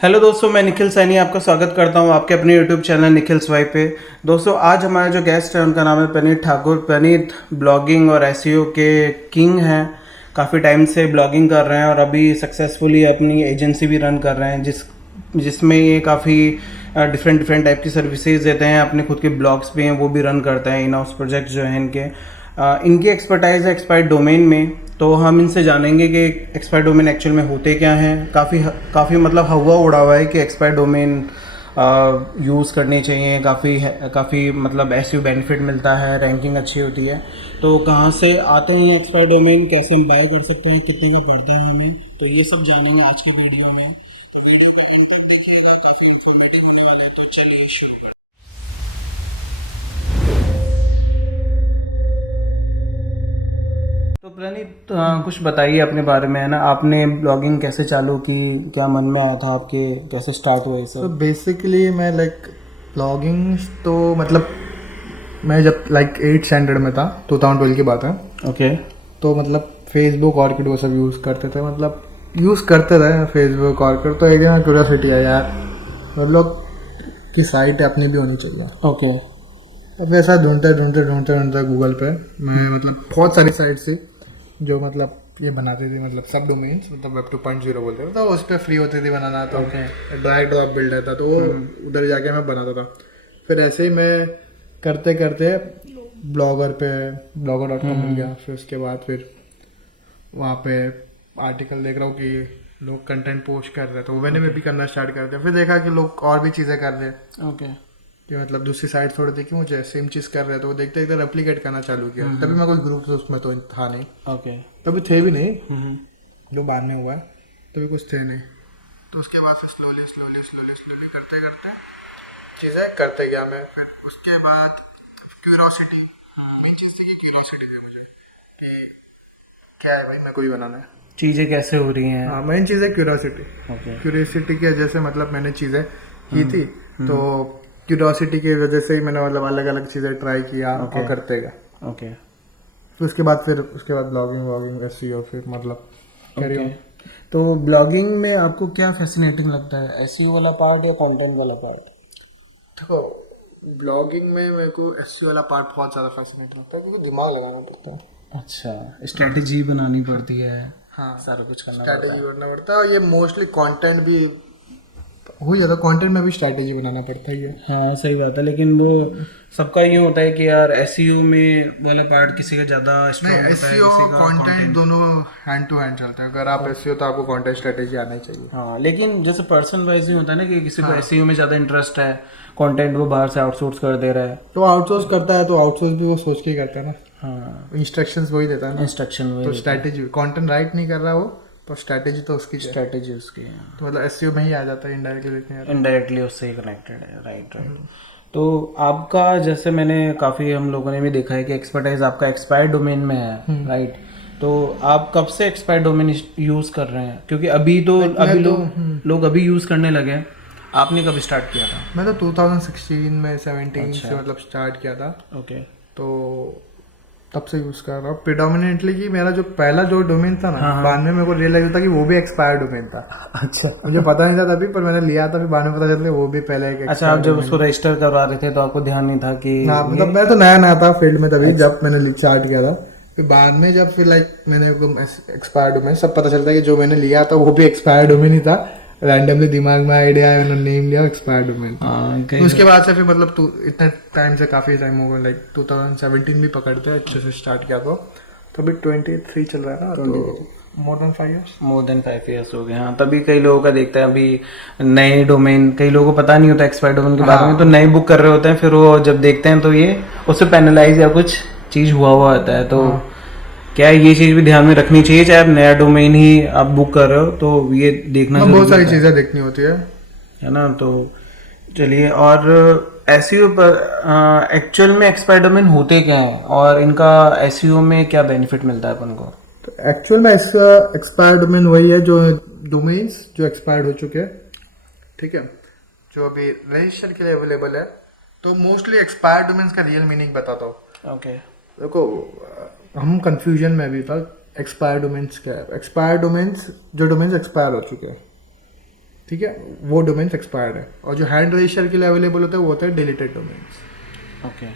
Hello दोस्तों, मैं निखिल सैनी आपका स्वागत करता हूं आपके अपने यूट्यूब चैनल निखिल स्वाई पे। दोस्तों, आज हमारा जो गेस्ट है उनका नाम है पनीत ठाकुर। पनीत ब्लॉगिंग और एसईओ के किंग हैं। काफ़ी टाइम से ब्लॉगिंग कर रहे हैं और अभी सक्सेसफुली अपनी एजेंसी भी रन कर रहे हैं जिसमें ये काफ़ी डिफरेंट टाइप की सर्विसेज देते हैं। अपने खुद के ब्लॉग्स भी हैं, वो भी रन करते हैं। इन हाउस प्रोजेक्ट जो हैं इनकी एक्सपर्टाइज है एक्सपायर्ड डोमेन में। तो हम इनसे जानेंगे कि एक्सपायर्ड डोमेन एक्चुअल में होते क्या हैं। काफ़ी मतलब हवा उड़ा हुआ है कि एक्सपायर्ड डोमेन यूज़ करनी चाहिए। काफ़ी मतलब ऐसे बेनिफिट मिलता है, रैंकिंग अच्छी होती है। तो कहाँ से आते हैं एक्सपायर्ड डोमेन, कैसे हम बाय कर सकते हैं, कितने का पड़ता है हमें, तो ये सब जानेंगे आज के वीडियो में। तो वीडियो को एंड तक देखिएगा, काफ़ी इन्फॉर्मेटिव होने वाला है। तो चलिए शुरू करते हैं। तो प्रणीत, कुछ बताइए अपने बारे में, है ना। आपने ब्लॉगिंग कैसे चालू की, क्या मन में आया था आपके, कैसे स्टार्ट हुआ ये तो सब? बेसिकली मैं ब्लॉगिंग तो मैं जब 8 स्टैंडर्ड में था, 2012 की बात है। ओके। तो फेसबुक ऑर्किड वो सब यूज़ करते थे, यूज़ करते रहे फेसबुक ऑर्किड। तो एक जगह क्यूरियोसिटी है यार, सब लोग की साइट अपनी भी होनी चाहिए। ओके। अब ऐसा ढूंढते गूगल पे मैं बहुत सारी साइट्स थी जो ये बनाते थे, सब डोमेन्स, वेब 2.0 बोलते थे। तो उस पर फ्री होती थी बनाना, तो ड्रैग ड्रॉप बिल्डर था, तो वो उधर जाके मैं बनाता था। फिर ऐसे ही मैं करते करते blogger.com मिल गया। फिर उसके बाद फिर वहाँ पे आर्टिकल देख रहा हूँ कि लोग कंटेंट पोस्ट कर रहे हैं, तो वो मैंने भी करना स्टार्ट कर दिया। फिर देखा कि लोग और भी चीज़ें कर रहे हैं, ओके। कि दूसरी साइड थोड़ी देखी मुझे सेम चीज़ कर रहे हैं, तो वो देखते देखते रेप्लिकेट करना चालू किया। तभी मैं कोई ग्रुप उसमें तो था नहीं, ओके। तभी थे भी नहीं, जो बाद में हुआ है, तभी कुछ थे नहीं। तो उसके बाद फिर स्लोली करते करते चीज़ें करते गया मैं। फिर उसके बाद क्यूरोसिटी, मेन चीज़ थी कि क्यूरोसिटी थी मुझे कि क्या है भाई, मेरे को भी बनाना है। चीज़ें कैसे हो रही हैं? हाँ, मेन चीज़ है क्यूरोसिटी। ओके। क्यूरियोसिटी की वजह से मैंने चीज़ें की थी, तो क्यूरियोसिटी की वजह से ही मैंने अलग अलग चीज़ें ट्राई किया और करते गए। ओके। फिर उसके बाद ब्लॉगिंग व्लॉगिंग एसईओ, फिर कैरी ओके। ऑन। तो ब्लॉगिंग में आपको क्या फैसिनेटिंग लगता है, एसईओ वाला पार्ट या कंटेंट वाला पार्ट? देखो, ब्लॉगिंग में मेरे को एसईओ वाला पार्ट बहुत ज़्यादा फैसिनेट लगता है, क्योंकि दिमाग लगाना पड़ता है। अच्छा, स्ट्रेटजी बनानी पड़ती है, हाँ, सारा कुछ करना पड़ता स्ट्रैटेजी है। बनाना पड़ता है। और ये मोस्टली कंटेंट भी हो जाता है, कंटेंट में भी स्ट्रैटेजी बनाना पड़ता ही है। हाँ, सही बात है। लेकिन वो सबका यूँ होता है कि यार एसईओ में वाला पार्ट किसी का ज़्यादा नहीं, स्ट्रांग होता है, एसईओ किसी का कंटेंट कंटेंट। दोनों हैंड टू हैंड चलते हैं। अगर आप एसईओ तो आपको कंटेंट स्ट्रैटेजी आना ही चाहिए। हाँ, लेकिन जैसे पर्सन वाइज नहीं होता है ना कि किसी को हाँ, एसईओ में ज़्यादा इंटरेस्ट है, कंटेंट वो बाहर से आउटसोर्स कर दे रहा है। तो आउटसोर्स करता है, तो आउटसोर्स भी वो सोच के ही करता है ना, हाँ, इंस्ट्रक्शंस वही देता है ना। इंस्ट्रक्शन तो वही स्ट्रैटेजी, कंटेंट राइट नहीं कर रहा वो, तो स्ट्रैटेजी तो उसकी है। स्ट्रेटेजी उसकी है। तो एसईओ में ही आ जाता है, इनडायरेक्टली देखने जाता इनडायरेक्टली उससे ही कनेक्टेड है। Right right. तो आपका, जैसे मैंने काफ़ी हम लोगों ने भी देखा है कि एक्सपर्टाइज आपका एक्सपायर्ड डोमेन में है, राइट। तो आप कब से एक्सपायर्ड डोमेन यूज़ कर रहे हैं? क्योंकि अभी तो है। अभी लोग अभी यूज़ करने लगे हैं। आपने कब स्टार्ट किया था? मैं तो 2016 में 17 अच्छा। से स्टार्ट किया था। ओके। तो तब से यूज़ कर रहा हूँ प्रिडोमिनेटली। कि मेरा जो पहला जो डोमेन था ना, बाद में मेरे को रियलाइज था कि वो भी एक्सपायर्ड डोमेन था। अच्छा। मुझे पता नहीं था तभी, पर मैंने लिया था, फिर बाद में पता चला वो भी पहले एक अच्छा, आप जब उसको रजिस्टर करवा रहे थे तो आपको ध्यान नहीं था कि हाँ, मैं तो नया नया था फील्ड में तभी, जब मैंने स्टार्ट किया था। फिर बाद में जब फिर मैंने एक्सपायर्ड डोमेन सब पता चलता है कि जो मैंने लिया था वो भी एक्सपायर्ड डोमेन ही था। रैंडमली दिमाग में आइडिया आया, मैंने नेम लिया, एक्सपायर्ड डोमेन। तो उसके बाद से फिर तू इतने टाइम से काफ़ी टाइम हो गया, 2017 भी पकड़ते हैं अच्छे से स्टार्ट किया तो अभी 23 चल रहा है ना, तो more than 5 years. More than 5 years हो गए। हाँ, तभी कई लोगों का देखते हैं अभी नए डोमेन, कई लोगों को पता नहीं होता एक्सपायर्ड डोमेन के बारे में, तो नए बुक कर रहे होते हैं, फिर वो जब देखते हैं तो ये उससे पेनलाइज या कुछ चीज़ हुआ होता है। तो क्या है, ये चीज़ भी ध्यान में रखनी चाहिए, चाहे आप नया डोमेन ही आप बुक कर रहे हो तो ये देखना बहुत सारी जरूरी चीज़ें देखनी होती है ना। तो चलिए, और एसईओ पर एक्चुअल में एक्सपायर्ड डोमेन होते क्या हैं और इनका एसईओ में क्या बेनिफिट मिलता है अपन को? तो एक्चुअल में ऐसा एक्सपायर्ड डोमेन वही है जो डोमेन्स जो एक्सपायर्ड हो चुके हैं, ठीक है, जो अभी रजिस्टर के लिए अवेलेबल है। तो मोस्टली एक्सपायर्ड डोमेन्स का रियल मीनिंग बताता हूँ। ओके। देखो, हम कंफ्यूजन में भी था एक्सपायर्ड डोमेन्स क्या है। एक्सपायर्ड डोमेन्स जो डोमेन्स एक्सपायर हो चुके हैं, ठीक है, वो डोमेन्स एक्सपायर्ड है। और जो हैंड रजिस्टर के लिए अवेलेबल होता है वो होता है डिलीटेड डोमेन्स। ओके,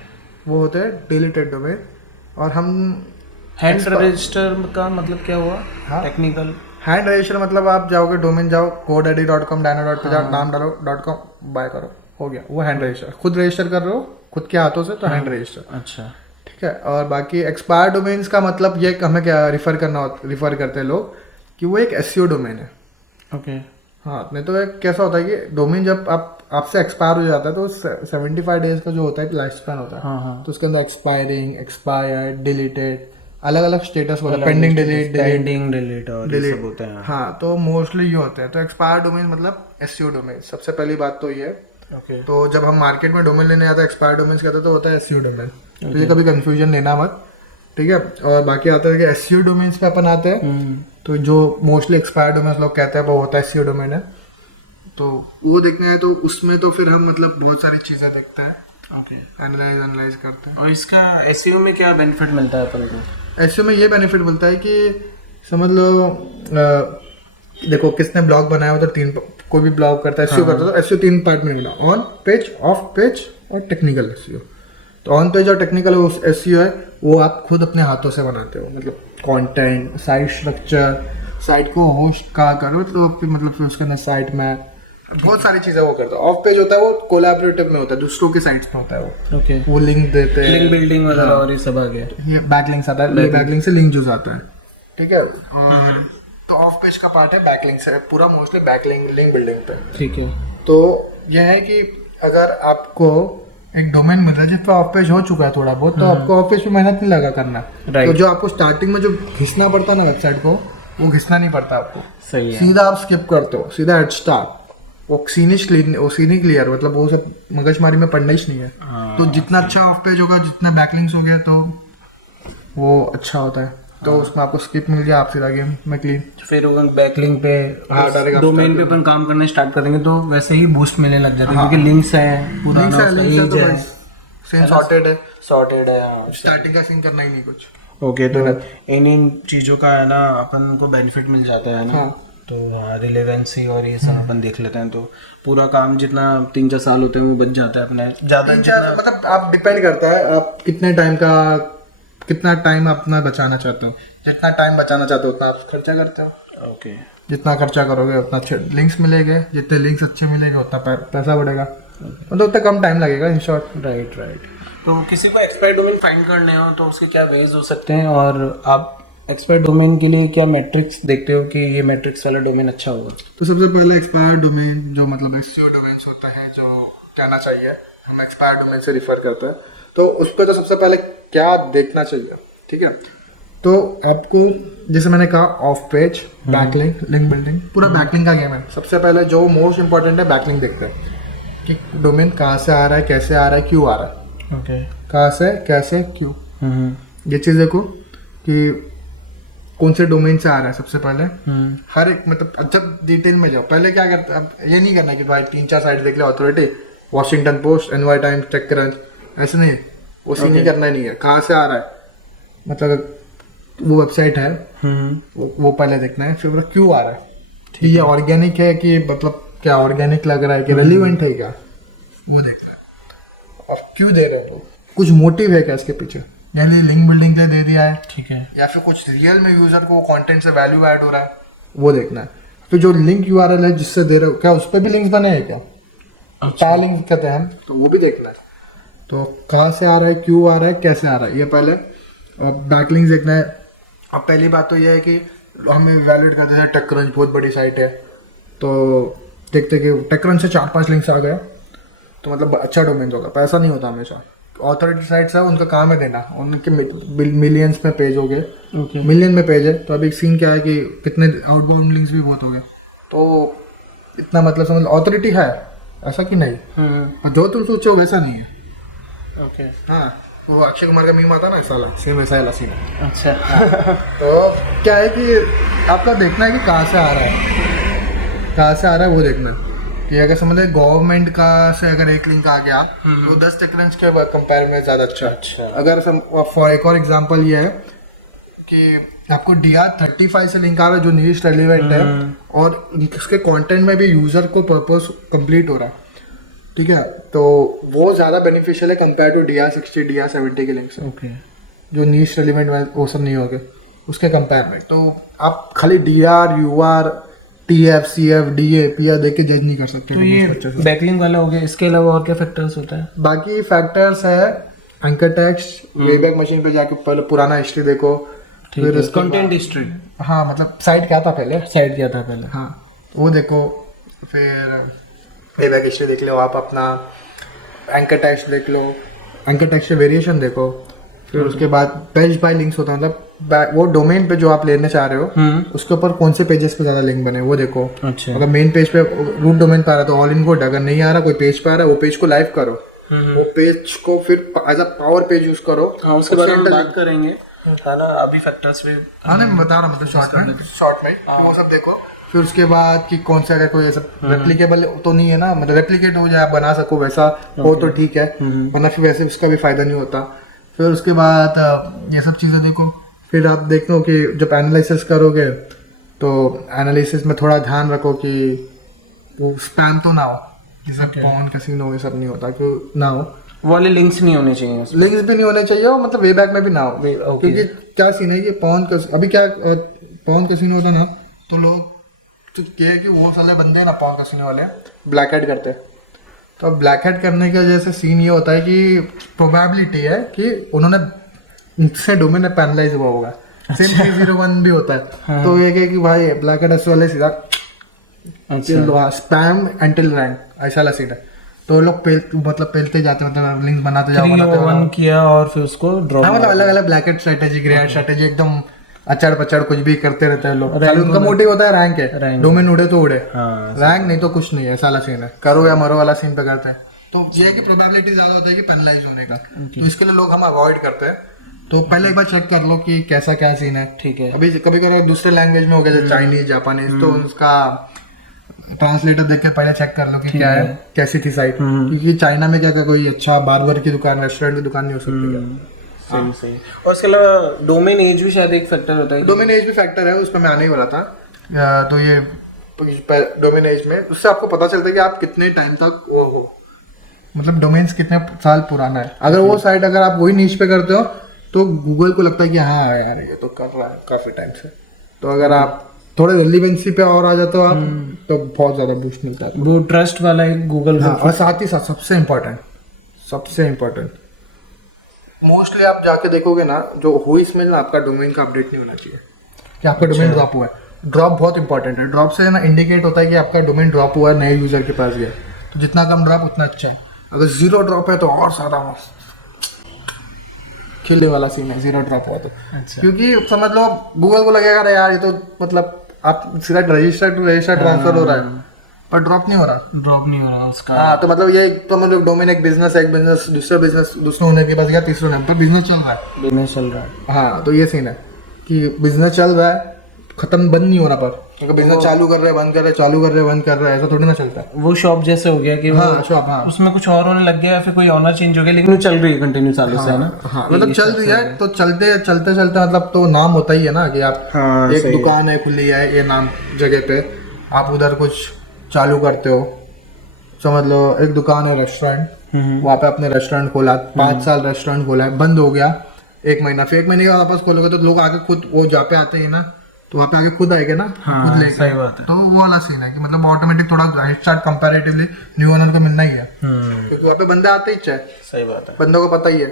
वो होता है डिलीटेड डोमेन। और हम हैंड रजिस्टर का मतलब क्या हुआ? हाँ। टेक्निकल हैंड रजिस्टर मतलब आप जाओगे डोमेन, जाओ godaddy.com, dino.com पे जाओ, नाम डालो, .com बाय करो, हो गया वो हैंड रजिस्टर। खुद रजिस्टर कर रहे हो खुद के हाथों से, तो हैंड रजिस्टर। अच्छा, ठीक है। और बाकी एक्सपायर डोमेन्स का मतलब ये हमें क्या रिफर करते हैं लोग कि वो एक एसईओ डोमेन है। ओके, हाँ, नहीं तो एक कैसा होता है कि डोमेन जब आपसे एक्सपायर हो जाता है तो 75 डेज का जो होता है लाइफ स्पैन होता है। हाँ, तो उसके अंदर एक्सपायरिंग, एक्सपायर्ड, डिलीटेड, अलग अलग स्टेटस होता है, पेंडिंग, डिलीट और ये सब होते हैं। हाँ, तो मोस्टली ये होते हैं। तो एक्सपायर डोमेन मतलब एसईओ डोमेन, सबसे पहली बात तो ये है। ओके, तो जब हम मार्केट में डोमेन लेने आते हैं एक्सपायर डोमेन कहते हैं, तो होता है एसईओ डोमेन। तो ये कभी कंफ्यूजन लेना मत, ठीक है। और बाकी आता है कि एसईओ डोमेन्स पे अपन आते हैं, तो जो मोस्टली एक्सपायर डोमेन लोग कहते हैं वो होता है एसईओ डोमेन है। तो वो देखना है तो उसमें तो फिर हम मतलब बहुत सारी चीज़ें देखते हैं, ओके। एनालाइज करते हैं। और इसका एसईओ में क्या बेनिफिट मिलता है अपन को? एसईओ में ये बेनिफिट मिलता है कि समझ लो देखो किसने ब्लॉग बनाया हो, तो कोई भी ब्लॉग करता है एसईओ करता है, तो एसईओ 3 पार्ट में मिला, ऑन पेज, ऑफ पेज और टेक्निकल एसईओ। तो ऑन पेज और टेक्निकल एसईओ है वो आप खुद अपने हाथों से बनाते हो, मतलब कंटेंट, साइट स्ट्रक्चर, साइट को होस्ट कहाँ करो, तो फिर मतलब फिर उसके अंदर साइट में बहुत सारी चीजें वो करता है। ऑफ पेज होता है वो कोलैबोरेटिव में होता है, दूसरों के साइट्स पे होता है वो। ओके, वो लिंक देते हैं, लिंक बिल्डिंग वगैरह और ये सब आ गया। ये बैकलिंक्स आता है, बैकलिंक से लिंक जुड़ आता है, ठीक है। तो ऑफ पेज का पार्ट है बैकलिंक से, पूरा मोस्टली बैकलिंक लिंक बिल्डिंग पे। ठीक है। तो यह है कि अगर आपको एक डोमेन मिल रहा है जिस पे ऑफ पेज हो चुका है थोड़ा बहुत, तो आपको ऑफ पेज पे मेहनत नहीं लगा करना। तो जो आपको स्टार्टिंग में जो घिसना पड़ता है ना वेबसाइट को, वो घिसना नहीं पड़ता आपको, सही है। सीधा आप स्किप करते हो, सीधा एट स्टार्ट। वो सीनी क्लियर, मतलब वो सब मगजमारी में पढ़ना ही नहीं है। तो जितना अच्छा ऑफ पेज होगा, जितना बैकलिंक्स हो गया, तो वो अच्छा होता है। तो उसमें आपको स्किप मिल गया, आप सीधा गेम में क्लीन। फिर बैकलिंक पे डायरेक्ट डोमेन पे अपन काम करना स्टार्ट करेंगे तो वैसे ही बूस्ट मिलने लग जाता है, क्योंकि लिंक्स है, पूरा सेम सॉर्टेड है, स्टार्टिंग का सीन करना ही नहीं कुछ। ओके। तो इन चीज़ों का है ना अपन को बेनिफिट मिल जाता है ना। तो रिलेवेंसी और ये सब अपन देख लेते हैं, तो पूरा काम जितना 3-4 साल होते हैं वो बच जाता है अपने ज़्यादा। मतलब आप डिपेंड करता है आप कितना टाइम अपना बचाना चाहते हो। जितना टाइम बचाना चाहते हो उतना आप खर्चा करते हो। ओके, जितना खर्चा करोगे उतना अच्छे लिंक्स मिलेंगे, जितने लिंक्स अच्छे मिलेंगे उतना पैसा बढ़ेगा, मतलब उतना कम टाइम लगेगा इन शॉर्ट। राइट। तो किसी को एक्सपायर डोमेन फाइंड करने हो तो उसके क्या वेज हो सकते हैं, और आप एक्सपायर डोमेन के लिए क्या मैट्रिक्स देखते हो कि ये मैट्रिक्स वाला डोमेन अच्छा होगा? तो सबसे पहले एक्सपायर डोमेन जो मतलब एसईओ डोमेन्स होता है, जो कहना चाहिए हम एक्सपायर डोमेन से रिफर करते हैं, तो उस पर तो सबसे पहले क्या देखना चाहिए, ठीक है। तो आपको जैसे मैंने कहा of page, backlink, link building, पूरा बैकलिंक का गेम है। सबसे पहले जो मोस्ट इंपॉर्टेंट है बैकलिंक देखते हैं कि डोमेन कहाँ से आ रहा है, कैसे आ रहा है, क्यों आ रहा है। ओके, कहाँ से, कैसे, क्यों, ये चीज़ देखो कि कौन से डोमेन से आ रहा है। सबसे पहले हर एक मतलब जब डिटेल में जाओ, पहले क्या करते हैं, अब ये नहीं करना कि भाई 3-4 साइट देख ले, authority, Washington post, NY times, TechCrunch, ऐसे नहीं, वो सीन नहीं करना, नहीं है। कहाँ से आ रहा है, मतलब वो वेबसाइट है वो पहले देखना है। फिर क्यों आ रहा है, कि ये ऑर्गेनिक है कि मतलब क्या ऑर्गेनिक लग रहा है, कि रेलिवेंट है क्या, वो देखना है। और क्यों दे रहे हो, कुछ मोटिव है क्या इसके पीछे, यानी लिंक बिल्डिंग के लिए दे दिया है, ठीक है, या फिर कुछ रियल में यूजर को कंटेंट से वैल्यू ऐड हो रहा है, वो देखना है। फिर जो लिंक यूआरएल है जिससे दे रहे हो, क्या उस पर भी लिंक्स बने हैं क्या, क्या लिंक कहते हैं हम, तो वो भी देखना है। तो कहाँ से आ रहा है, क्यों आ रहा है, कैसे आ रहा है, ये पहले बैकलिंक्स देखना है। अब पहली बात तो ये है कि हमें वैलिडेट करते हैं टेकक्रंच बहुत बड़ी साइट है, तो देखते कि टेकक्रंच से 4-5 लिंक्स आ गया तो मतलब अच्छा डोमेन होगा। पैसा नहीं होता हमेशा, ऑथोरिटी साइट्स है उनका काम है देना, उनके मिलियंस में पेज हो गए, मिलियन में पेज है। तो अभी सीन क्या है कि कितने आउटबाउंड लिंक्स भी बहुत हो गए, तो इतना मतलब समझ ऑथोरिटी है ऐसा कि नहीं, जो तुम सोचो वैसा नहीं है। ओके, हाँ, वो अक्षय कुमार का मीम आता ना साला, सेम वैसा है सीन। अच्छा। तो क्या है कि आपका देखना है कि कहाँ से आ रहा है, कहाँ से आ रहा है वो देखना है। कि अगर समझे गवर्नमेंट का से अगर एक लिंक आ गया तो 10 टेकक्रंच के कंपेयर में ज़्यादा अच्छा। अगर फॉर एक और एग्जांपल ये है कि आपको DR35 से लिंक आ रहा है जो नीश रेलिवेंट है, और इसके कंटेंट में भी यूजर को पर्पस कंप्लीट हो रहा है, ठीक है, तो वो ज़्यादा बेनिफिशियल है कंपेयर टू DR60 DR70 के लिंक्स, ओके, जो नीश रेलिवेंट वो सब नहीं होगे उसके कंपेयर में। तो आप खाली DR UR TF CF DA PR देख के जज नहीं कर सकते। तो ये बैकलिंक वाला हो गया, इसके अलावा और क्या फैक्टर्स होता है? बाकी फैक्टर्स है एंकर टेक्स्ट, वेबैक मशीन पे जाके पहले पुराना हिस्ट्री देखो, फिर कंटेंट हिस्ट्री, हाँ मतलब साइट क्या था पहले, साइड किया था पहले, हाँ वो देखो, फिर वेबैक हिस्ट्री देख लो आप, अपना एंकर टेक्स्ट देख लो, एंकर टेक्स्ट से वेरिएशन देखो, फिर उसके बाद पेज बाय लिंक्स होता है, मतलब वो डोमेन पे जो आप लेने चाह रहे हो उसके ऊपर कौन से पेजेस पे ज्यादा लिंक बने वो देखो। अच्छा, अगर मेन पेज पे रूट डोमेन पे आ रहा है तो ऑल इन गुड, अगर नहीं आ रहा कोई पेज पे आ रहा है वो पेज को लाइव करो, वो पेज को फिर as a power page use करो। हाँ उसके बारे में बात करेंगे, है ना, अभी फैक्टर्स पे, हाँ नहीं मैं बता रहा, मतलब शॉर्ट में वो सब देखो। फिर उसके बाद कि कौन सा, अगर कोई ऐसा रेप्लिकेबल तो नहीं है ना, मतलब रेप्लिकेट हो जाए आप बना सको वैसा हो तो ठीक है, वरना फिर वैसे उसका भी फायदा नहीं होता। फिर उसके बाद ये सब चीज़ें देखो, फिर आप देखो कि जब एनालिसिस करोगे तो एनालिसिस में थोड़ा ध्यान रखो कि वो स्पैम तो ना हो, जैसे पॉन कैसीनो ये सब नहीं होता, कि ना हो, वाले लिंक्स नहीं होने चाहिए, लिंक्स भी नहीं होने चाहिए, और मतलब वेबैक में भी ना हो, क्योंकि क्या सीन है कि अभी क्या पॉन कैसीनो होता ना, तो लोग तो क्या है कि वो साले बंदे हैं ना पॉन कैसीनो वाले ब्लैक हेड करते हैं, तो ब्लैक हेड करने की वजह से सीन ये होता है कि प्रोबेबिलिटी है कि उन्होंने से डोमेन में पैनलाइज हुआ होगा, सेम 301 भी होता है। हाँ। तो ये है कि भाई ब्लैक हेड ऐसे वाले सीधा स्पैम एंटिल रैंक ऐसा वाला सीन है, तो लोग पेलते जाते, मतलब लिंक बनाते जाओ किया और फिर उसको ड्रॉप, मतलब अलग अलग black head strategy, grey head strategy, एकदम अचड़ पचड़ कुछ भी करते रहते हैं लोग, खाली उनका मोटिव होता है रैंक है, डोमेन उड़े तो उड़े, रैंक नहीं तो कुछ नहीं है, ऐसा वाला सीन है, करो या मरो वाला सीन पे करते हैं। तो ये है कि प्रोबेबिलिटी ज्यादा होता है कि पेनलाइज होने का, तो इसके लिए लोग हम अवॉइड करते हैं। तो पहले एक बार चेक कर लो कि कैसा क्या सीन है, ठीक है। अभी कभी कभी दूसरे लैंग्वेज में हो गया जैसे चाइनीज जापानीज, तो उसका ट्रांसलेटर देख के पहले चेक कर लो कि क्या है, कैसी थी साइट, क्योंकि चाइना में क्या कोई अच्छा बार्बर की दुकान, रेस्टोरेंट की दुकान नहीं हो सकती। सही। और इसके अलावा डोमेन एज भी शायद एक फैक्टर होता है, डोमेन एज भी फैक्टर है, उस पर मैं आने ही वाला था। तो ये डोमेन एज में उससे आपको पता चलता है कि आप कितने टाइम तक वो हो, मतलब डोमेन्स कितने साल पुराना है। अगर वो साइट अगर आप वही नीच पे करते हो तो गूगल को लगता है कि हाँ यार ये तो कर रहा है काफी टाइम से, तो अगर आप थोड़े रिलेवेंसी पे और आ जाते हो आप तो बहुत ज्यादा बूस्ट मिलता है, वो ट्रस्ट वाला है गूगल। हाँ, और साथ ही साथ सबसे इम्पोर्टेंट मोस्टली आप जाके देखोगे ना, जो हो इसमें ना आपका डोमेन का अपडेट नहीं होना चाहिए कि आपका डोमेन ड्रॉप हुआ है। ड्रॉप बहुत इंपॉर्टेंट है, ड्रॉप से ना इंडिकेट होता है कि आपका डोमेन ड्रॉप हुआ है, नए यूजर के पास गया, तो जितना कम ड्रॉप उतना अच्छा है। अगर जीरो ड्रॉप है तो और ज्यादा खिलने वाला सीन है, जीरो ड्रॉप हुआ तो। अच्छा। क्योंकि समझ लो गूगल को लगेगा यार ये तो मतलब आप सीधा रजिस्टर टू रजिस्टर ट्रांसफर हो रहा है पर ड्रॉप नहीं हो रहा उसका। हाँ, तो मतलब ये तो मतलब डोमेन एक बिजनेस दूसरा होने के बाद गया, तीसरा होने पर बिजनेस चल रहा है। हाँ, तो ये सीन है कि बिजनेस चल रहा है, खत्म बंद नहीं हो रहा, पर अगर बिजनेस चालू कर रहे हैं बंद कर रहे हैं, चालू कर रहे हैं बंद कर रहे हैं, ऐसा थोड़ी ना चलता है। वो शॉप जैसे हो गया कि हाँ, शॉप, हाँ, उसमें कुछ और होने लग गया, फिर कोई ऑनर चेंज हो गया, लेकिन वो चल रही है कंटिन्यू चालू से, है ना। हाँ, मतलब चल रही है, तो चलते मतलब तो नाम होता ही है ना कि आप एक दुकान है खुली है ये नाम जगह पे, आप उधर कुछ चालू करते हो, समझ लो एक दुकान है रेस्टोरेंट, वहाँ पे अपने रेस्टोरेंट खोला, 5 साल रेस्टोरेंट खोला है, बंद हो गया 1 महीना, फिर 1 महीने के बाद वापस खोलोगे तो लोग आगे खुद वो जहाँ पे आते हैं ना, तो वहाँ पे आगे खुद आएंगे ना, खुद लेके। सही बात है। तो वो वाला सीन है कि मतलब ऑटोमेटिक थोड़ा head start comparatively new owner को मिलना ही है, क्योंकि वहाँ पे बंदे आते ही चाहे। सही बात है, बंदों को पता ही है।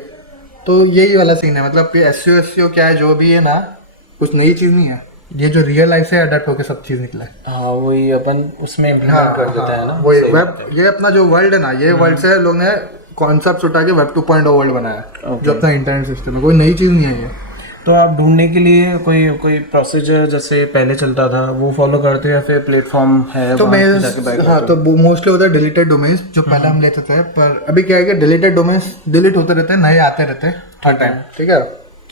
तो यही वाला सीन है, मतलब एसईओ क्या है, जो भी है ना, कुछ नई चीज नहीं है, ये जो रियल लाइफ से अडेप्ट होकर सब चीज निकला है। हाँ, वही अपन उसमें इम्प्लीमेंट कर देता है ना। वही वेब, ये अपना जो वर्ल्ड है ना, ये वर्ल्ड से लोग ने कॉन्सेप्ट उठा के वेब 2.0 वर्ल्ड बनाया, जो अपना इंटरनेट सिस्टम है, कोई नई चीज नहीं है ये। तो आप ढूंढने के लिए कोई प्रोसीजर जैसे पहले चलता था वो फॉलो करते हैं या फिर प्लेटफॉर्म है? तो तो मोस्टली होता है डिलीटेड डोमेन्स, जो पहले हम लेते थे, पर अभी क्या है कि डिलीटेड डोमेन्स डिलीट होते रहते हैं, नए आते रहते हैं हर टाइम, ठीक है।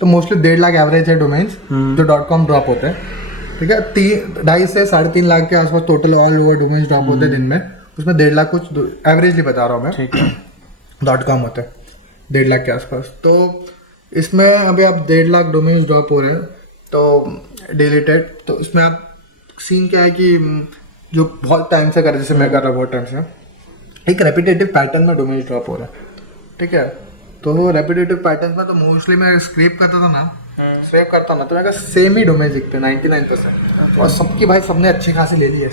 तो मोस्टली 1.5 लाख एवरेज है डोमेन्स जो .com ड्रॉप होते हैं, ठीक है। 2.5 से 3.5 लाख के आसपास total all over domains drop होते हैं दिन में, उसमें 1.5 लाख कुछ एवरेजली बता रहा हूँ मैं, ठीक है, .com होते हैं 1.5 लाख के आसपास। तो इसमें अभी आप 1.5 लाख डोमेन्स ड्रॉप हो रहे हैं, तो डिलीटेड। तो इसमें आप सीन क्या है कि जो बहुत टाइम से कर रहे, जैसे मैं कर रहा हूँ बहुत टाइम से, एक रेपिटेटिव पैटर्न में डोमेन ड्रॉप हो रहा है, ठीक है। तो वो रेपिटेटिव पैटर्न में तो मोस्टली मैं स्क्रैप करता था ना, स्क्रैप करता ना, तो मेरे सेम ही डोमेन दिखते 99%। और सबकी भाई सबने अच्छी खासी ले ली है,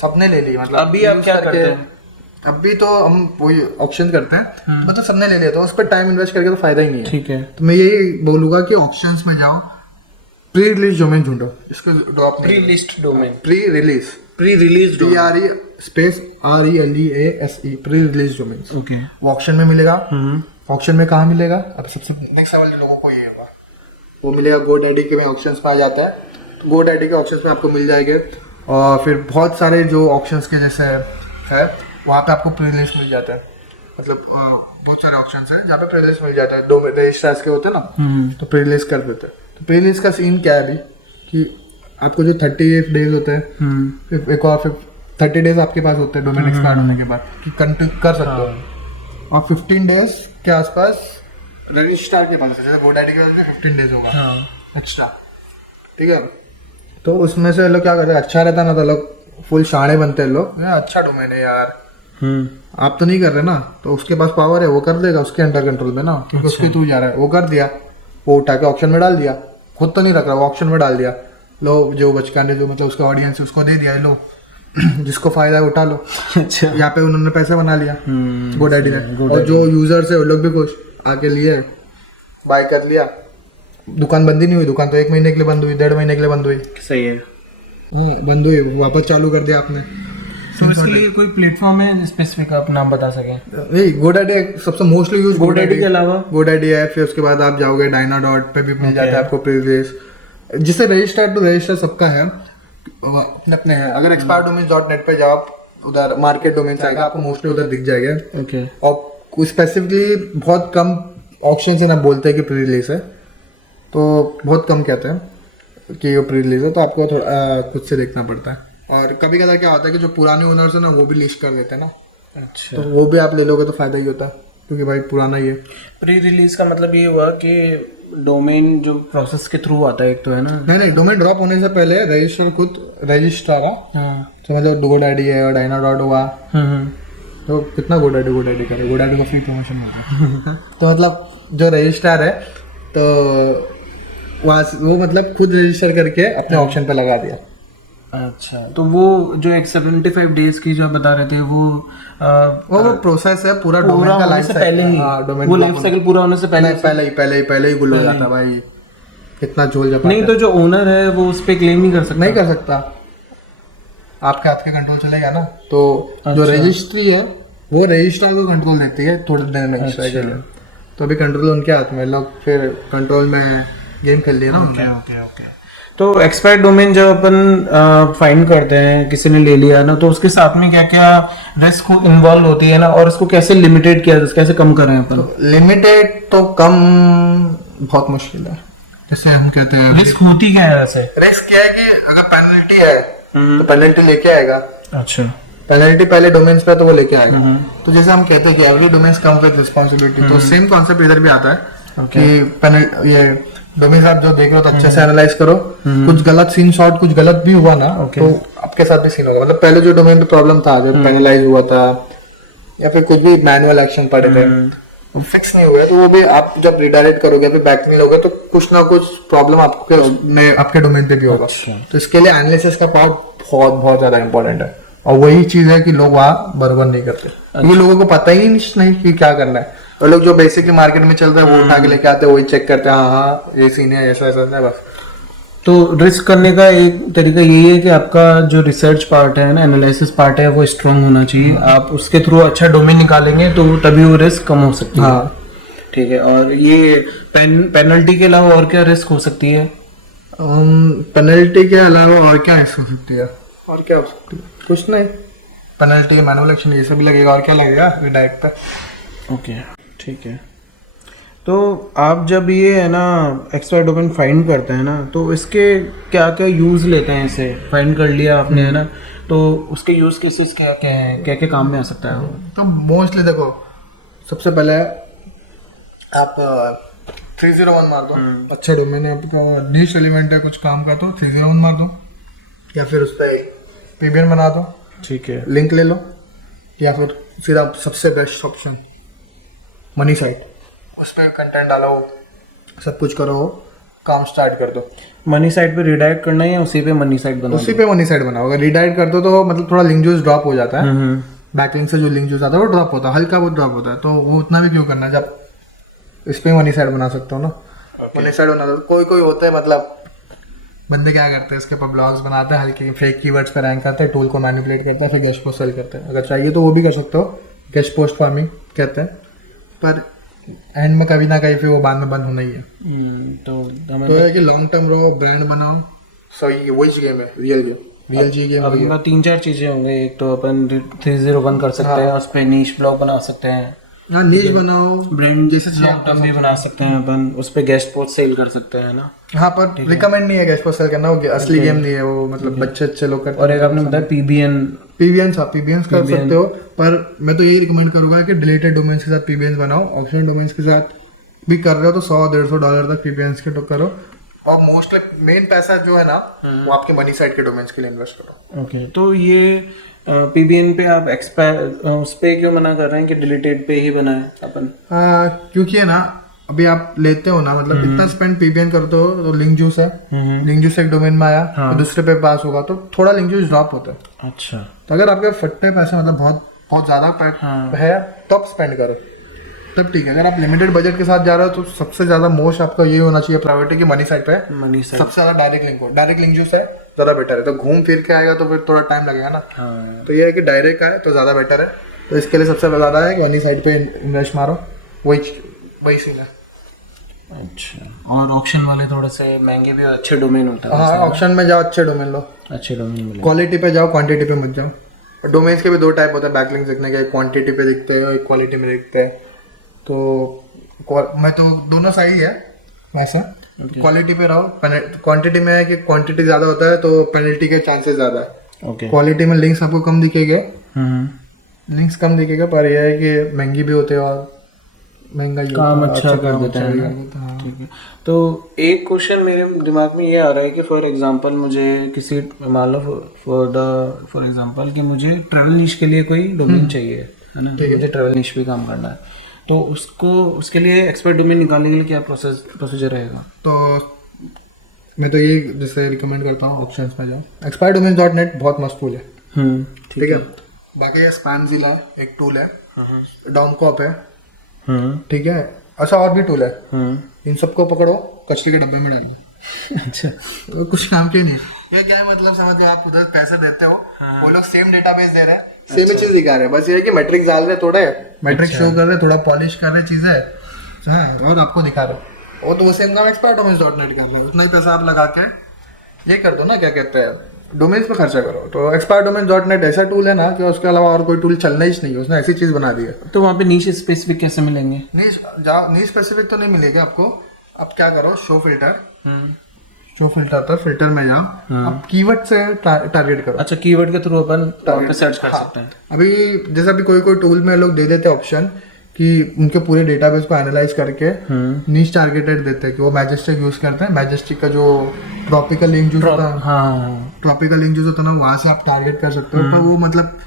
सबने ले ली। मतलब अभी आप क्या करते हैं? अभी तो हम वही ऑप्शन करते हैं, मतलब सबने ले लिया, तो उस पर टाइम इन्वेस्ट करके तो फायदा ही नहीं है। ठीक है। तो मैं यही बोलूंगा कि ऑप्शंस में जाओ, प्री रिलीज डोमेन ढूंढो, इसको ड्रॉप नहीं। Pre list domain, pre release PRE space RELEASE pre release domain. Okay. वो ऑप्शन में मिलेगा। ऑप्शन में कहाँ मिलेगा? अब सबसे नेक्स्ट सवाल लोगों को ये होगा, वो मिलेगा GoDaddy के में ऑप्शंस में आ जाता है, तो GoDaddy के ऑप्शंस में आपको मिल जाएंगे। और फिर बहुत सारे जो ऑप्शंस के जैसे है वहाँ पे आपको प्री लिस्ट मिल जाता है, मतलब बहुत सारे ऑप्शंस हैं जहाँ पे प्री लिस्ट मिल जाता है। दो रजिस्टर्स के होते हैं ना, तो प्री लिस्ट कर देते हैं। तो प्री लिस्ट का सीन क्या है अभी कि आपको जो 30 डेज होते हैं, एक और फिर 30 डेज आपके पास होते हैं डोमेन एक्सपायर होने के बाद कि कंटिन्यू कर सकते हो। और 15 डेज के आसपास रजिस्ट्रार के पास, जैसे GoDaddy के पास 15 डेज होगा एक्स्ट्रा, ठीक है। तो उसमें से लोग क्या करते हैं, अच्छा रहता ना तो लोग फुल शाणे बनते हैं, लोग अच्छा डोमेन है यार, आप तो नहीं कर रहे ना, तो उसके पास पावर है, वो कर देगा, उसके अंडर कंट्रोल में ना, क्योंकि उसके थ्रू जा रहा है, वो कर दिया, वो उठा के ऑप्शन में डाल दिया, खुद तो नहीं रख रहा, वो ऑप्शन में डाल दिया, लो जो बचकाने जो मतलब उसका ऑडियंस है उसको दे दिया, लो जिसको फायदा है उठा लो। अच्छा। यहाँ पे उन्होंने पैसा बना लिया GoDaddy ने, और जो यूजर्स है वो लोग भी खुश, आके लिए बाय कर लिया, दुकान बंद ही नहीं हुई, दुकान तो 1 महीने के लिए बंद हुई, 1.5 महीने के लिए बंद हुई, सही है, बंद हुई, वापस चालू कर दिया आपने। तो इसके लिए कोई प्लेटफॉर्म है स्पेसिफिक आप नाम बता सकें? नहीं, GoDaddy सबसे मोस्टली यूज, GoDaddy के अलावा GoDaddy है, फिर उसके बाद आप जाओगे Dynadot पे भी मिल जाता है आपको प्रीवियस, जिससे रजिस्टर टू रजिस्टर सबका है अपने अपने है। अगर expiredomains.net पे जाओ, उधर मार्केट डोमेन आएगा आपको, मोस्टली उधर दिख जाएगा। ओके। और कुछ स्पेसिफिकली बहुत कम ऑप्शन से ना बोलते हैं कि प्री रिलीज है, तो बहुत कम कहते हैं कि वो प्री रिलीज है, तो आपको थोड़ा खुद से देखना पड़ता है। और कभी कभी क्या होता है कि जो पुराने ओनर्स है ना वो भी लिस्ट कर देते हैं ना, अच्छा, तो वो भी आप ले लोगे तो फायदा ही होता है, क्योंकि भाई पुराना ही है। प्री रिलीज का मतलब ये हुआ कि डोमेन जो प्रोसेस के थ्रू आता है, एक तो है ना। नहीं, डोमेन ड्रॉप होने से पहले रजिस्टर खुद रजिस्ट्रार है, तो मतलब GoDaddy है और Dynadot हुआ, तो कितना GoDaddy करे, GoDaddy का फ्री प्रमोशन होगा तो मतलब जो रजिस्ट्रार है तो वहाँ वो मतलब खुद रजिस्टर करके अपने ऑप्शन पे लगा दिया। अच्छा, तो वो जो एक 75 डेज की जो बता रहे थे वो प्रोसेस है पूरा डोमेन का लाइफ पहले ही, वो लाइफ साइकिल पूरा होने से पहले ही गुल हो जाता भाई, कितना झोल जब नहीं, तो जो ओनर है वो उस पे क्लेम नहीं कर सकता, नहीं कर सकता, आपके हाथ के कंट्रोल चलेगा ना। तो जो रजिस्ट्री है वो रजिस्ट्रार को कंट्रोल देती है थोड़े दिन में के लिए, तो अभी कंट्रोल उनके हाथ में, लोग फिर कंट्रोल में गेम खेल लिए ना उनने। ओके। तो एक्सपायर्ड डोमेन जब अपन फाइंड करते हैं, किसी ने ले लिया ना, तो उसके साथ में क्या क्या रिस्क इन्वॉल्व होती है ना, और उसको कैसे लिमिटेड किया, कैसे कम करें अपन? तो लिमिटेड तो कम बहुत मुश्किल है, जैसे हम कहते हैं रिस्क होती क्या है ऐसे? रिस्क क्या है कि अगर पेनल्टी है तो पेनल्टी लेके आएगा। अच्छा, पेनल्टी पहले डोमेन्स पे तो वो लेके आएगा। तो जैसे हम कहते हैं कि every domains come with responsibility, तो सेम कॉन्सेप्ट इधर भी आता है कि ये डोमेन्स आप जो देख रहे हो तो अच्छे से एनालाइज करो, कुछ गलत सीन शॉट कुछ गलत भी हुआ ना तो आपके साथ भी सीन होगा। मतलब पहले जो डोमेन पे प्रॉब्लम था, जो पेनलाइज हुआ था या फिर कुछ भी मैनुअल एक्शन पड़े थे फिक्स नहीं हुए, तो वो भी आप जब रिडायरेक्ट करोगे फिर बैक नहीं लोगे तो कुछ ना कुछ प्रॉब्लम आपके डोमेन पे भी होगा। तो इसके लिए एनालिसिस का पार्ट बहुत बहुत ज्यादा इंपॉर्टेंट है, और वही चीज है कि लोग वहाँ बराबर नहीं करते, क्योंकि लोगों को पता ही नहीं कि क्या करना है। और लोग जो बेसिकली मार्केट में चल रहा है वो उठा के लेके आते हैं, वही चेक करते हैं, हाँ ये सीन है, ऐसा ऐसा है बस। तो रिस्क करने का एक तरीका यही है कि आपका जो रिसर्च पार्ट है ना, एनालिसिस पार्ट है, वो स्ट्रांग होना चाहिए। आप उसके थ्रू अच्छा डोमेन निकालेंगे तो तभी वो रिस्क कम हो सकती है। हाँ ठीक है। और ये पेनल्टी के अलावा और क्या रिस्क हो सकती है? पेनल्टी के अलावा और क्या रिस्क हो सकती है? और क्या हो सकती है? कुछ नहीं, पेनल्टी मैनुअल एक्शन ये सब लगेगा, और क्या लगेगा डायरेक्ट पे। ओके ठीक है। तो आप जब ये है ना एक्सपायर डोमेन फाइंड करते हैं ना, तो इसके क्या क्या यूज़ लेते हैं? इसे फाइंड कर लिया आपने है ना, तो उसके यूज़ केसेस क्या क्या हैं, क्या क्या काम में आ सकता है वो? तो मोस्टली देखो, सबसे पहले आप 301 मार दो, अच्छा डोमेन है आपका, नीश एलिमेंट है, कुछ काम का तो 301 मार दो, या फिर उस पर पीबीएन बना दो, ठीक है। लिंक ले लो, या फिर सीधा सबसे बेस्ट ऑप्शन मनी साइट, उस पर कंटेंट डालो, सब कुछ करो, काम स्टार्ट कर दो। मनी साइट पे रिडायरेक्ट करना है या उसी पे मनी साइट बनाना उसी पे मनी साइट बनाओ, अगर रिडायरेक्ट कर दो तो मतलब थोड़ा लिंक जूस ड्रॉप हो जाता है, बैकलिंक से जो लिंक जूस आता है वो ड्रॉप होता है, हल्का बहुत ड्रॉप होता है, तो वो उतना भी क्यों करना है जब इस पे मनी साइट बना सकते हो ना। मनी साइट बना दो, कोई कोई होता है मतलब बंदे क्या करते हैं, इसके ऊपर ब्लॉग्स बनाते हैं, हल्के फेक कीवर्ड्स पे रैंक करते हैं, टूल को मैनिपुलेट करते हैं, फिर गेस्ट पोस्ट सेल करते हैं। अगर चाहिए तो वो भी कर सकते हो, गेस्ट पोस्ट फार्मिंग कहते हैं, पर एंड में कभी ना कहीं फिर वो बाद में बंद होना ही है। तो है कि लॉन्ग टर्म रहो, ब्रांड बनाओ, सही वही गेम है, रियल जी गेम। अब इनमें 3-4 चीजें होंगी। एक तो अपन 301 कर सकते हैं, उस पे नीश ब्लॉग बना सकते हैं, हाँ नीश बनाओ, ब्रांड जैसे लॉन्ग टर्म भी बना सकते हैं अपन, उस पे गेस्ट पोस्ट सेल कर सकते हैं ना। हाँ पर रिकमेंड नहीं है गेस्ट पोस्ट सेल करना, वो असली गेम नहीं है वो, मतलब अच्छे लोग करते हैं। और एक आपने बताया पीबीएन कर सकते हो, पर मैं तो यही रिकमेंड करूंगा कि डिलीटेड डोमेन्स के साथ पीबीएन बनाओ, ऑप्शनल डोमेन्स के साथ भी कर रहे हो तो $100-150 तक पीबीएन के तो करो, और मोस्टली मेन पैसा जो है ना वो आपके मनी साइट के डोमेन्स के लिए इन्वेस्ट करो। ओके, तो ये पीबीएन पे आप उस पे क्यों मना कर रहे हैं कि डिलीटेड पे ही बनाए अपन? क्योंकि है ना, अभी आप लेते हो ना, मतलब इतना स्पेंड पीबीएन करते हो तो लिंक जूस है, लिंक जूस एक डोमेन में आया तो दूसरे पे पास होगा तो थोड़ा लिंक जूस ड्रॉप होता है। अच्छा, तो अगर आपके फट्टे पैसे मतलब बहुत बहुत ज्यादा है तो आप स्पेंड करो, तब ठीक है। अगर आप लिमिटेड बजट के साथ जा रहे हो तो सबसे ज्यादा मोस्ट आपका ये होना चाहिए प्रायोरिटी की मनी साइट पे, मनी साइट सबसे ज्यादा डायरेक्ट लिंक जूस है ज्यादा बेटर है, तो घूम फिर के आएगा तो फिर थोड़ा टाइम लगेगा ना। तो ये है कि डायरेक्ट है तो ज्यादा बेटर है, तो इसके लिए सबसे ज्यादा है कि मनी साइट पे इन्वेस्ट मारो, वही सीन है। अच्छा, और ऑक्शन वाले थोड़े से महंगे भी, अच्छे डोमेन होता है। हाँ, ऑक्शन में जाओ, अच्छे डोमेन लो, अच्छे डोमेन मिले। क्वालिटी पे जाओ, क्वांटिटी पे मत जाओ। डोमेन्स के भी 2 टाइप होते हैं बैकलिंक दिखने के, क्वांटिटी पे दिखते हैं, एक क्वालिटी में दिखते हैं। तो मैं तो दोनों सही है वैसा, क्वालिटी पे रहो। क्वांटिटी में है कि क्वांटिटी ज्यादा होता है तो पेनल्टी के चांसेस ज्यादा है। ओके, क्वालिटी में लिंक्स आपको कम दिखेंगे, लिंक्स कम दिखेगा, पर यह है कि महंगी भी होते हैं और महंगा काम अच्छा कर देते हैं। ठीक है, तो एक क्वेश्चन मेरे दिमाग में ये आ रहा है कि फॉर एग्जांपल मुझे किसी, मान लो फॉर एग्जांपल कि मुझे ट्रैवल निश के लिए कोई डोमेन चाहिए, है ना, मुझे ट्रैवल निश पे काम करना है, तो उसके लिए एक्सपर्ट डोमेन निकालने के लिए क्या प्रोसीजर रहेगा? तो मैं तो ये जैसे रिकमेंड करता हूँ ऑप्शंस में जाओ, expertdomains.net बहुत मस्त टूल है। ठीक है, बाकी ये स्पैमज़िला है, एक टूल है, डॉमकॉप है, ठीक है, ऐसा और भी टूल है, इन सबको पकड़ो, कचरे के डब्बे में डालो। अच्छा, तो कुछ काम के नहीं, ये क्या है मतलब, समझ लो आप उधर पैसे देते हो, वो लोग सेम डेटाबेस दे रहे हैं, सेम ही चीज दिखा रहे हैं, बस ये है कि मैट्रिक्स डाल रहे, थोड़े मैट्रिक्स शो कर रहे, थोड़ा पॉलिश कर रहे चीजें, हाँ, और आपको दिखा रहे, वो तो वो सेम काम expertdomains.net कर रहे हैं, उतना ही पैसा आप लगा के ये कर दो ना, क्या कहते हैं, डोमेन्स पे खर्चा करो। तो expertdomains.net ऐसा टूल है ना कि उसके अलावा और कोई टूल चलना ही नहीं है, उसने ऐसी चीज बना दी है। तो वहाँ पे नीश स्पेसिफिक कैसे मिलेंगे? नीश स्पेसिफिक तो नहीं मिलेगा आपको, आप क्या करो, शो फिल्टर तो फिल्टर में जाओ, आप कीवर्ड से टारगेट करो। अच्छा, कीवर्ड के थ्रू अपन पे सर्च कर सकते हैं। अभी जैसे अभी कोई टूल में लोग दे देते हैं ऑप्शन कि उनके पूरे डेटाबेस को एनालाइज करके नीश टारगेटेड देते हैं कि वो मैजेस्टिक यूज करते हैं, मैजेस्टिक का जो ट्रॉपिकल लिंक जूस होता है, ट्रॉपिकल लिंक जूस होता है ना, वहां से आप टारगेट कर सकते हो। पर वो मतलब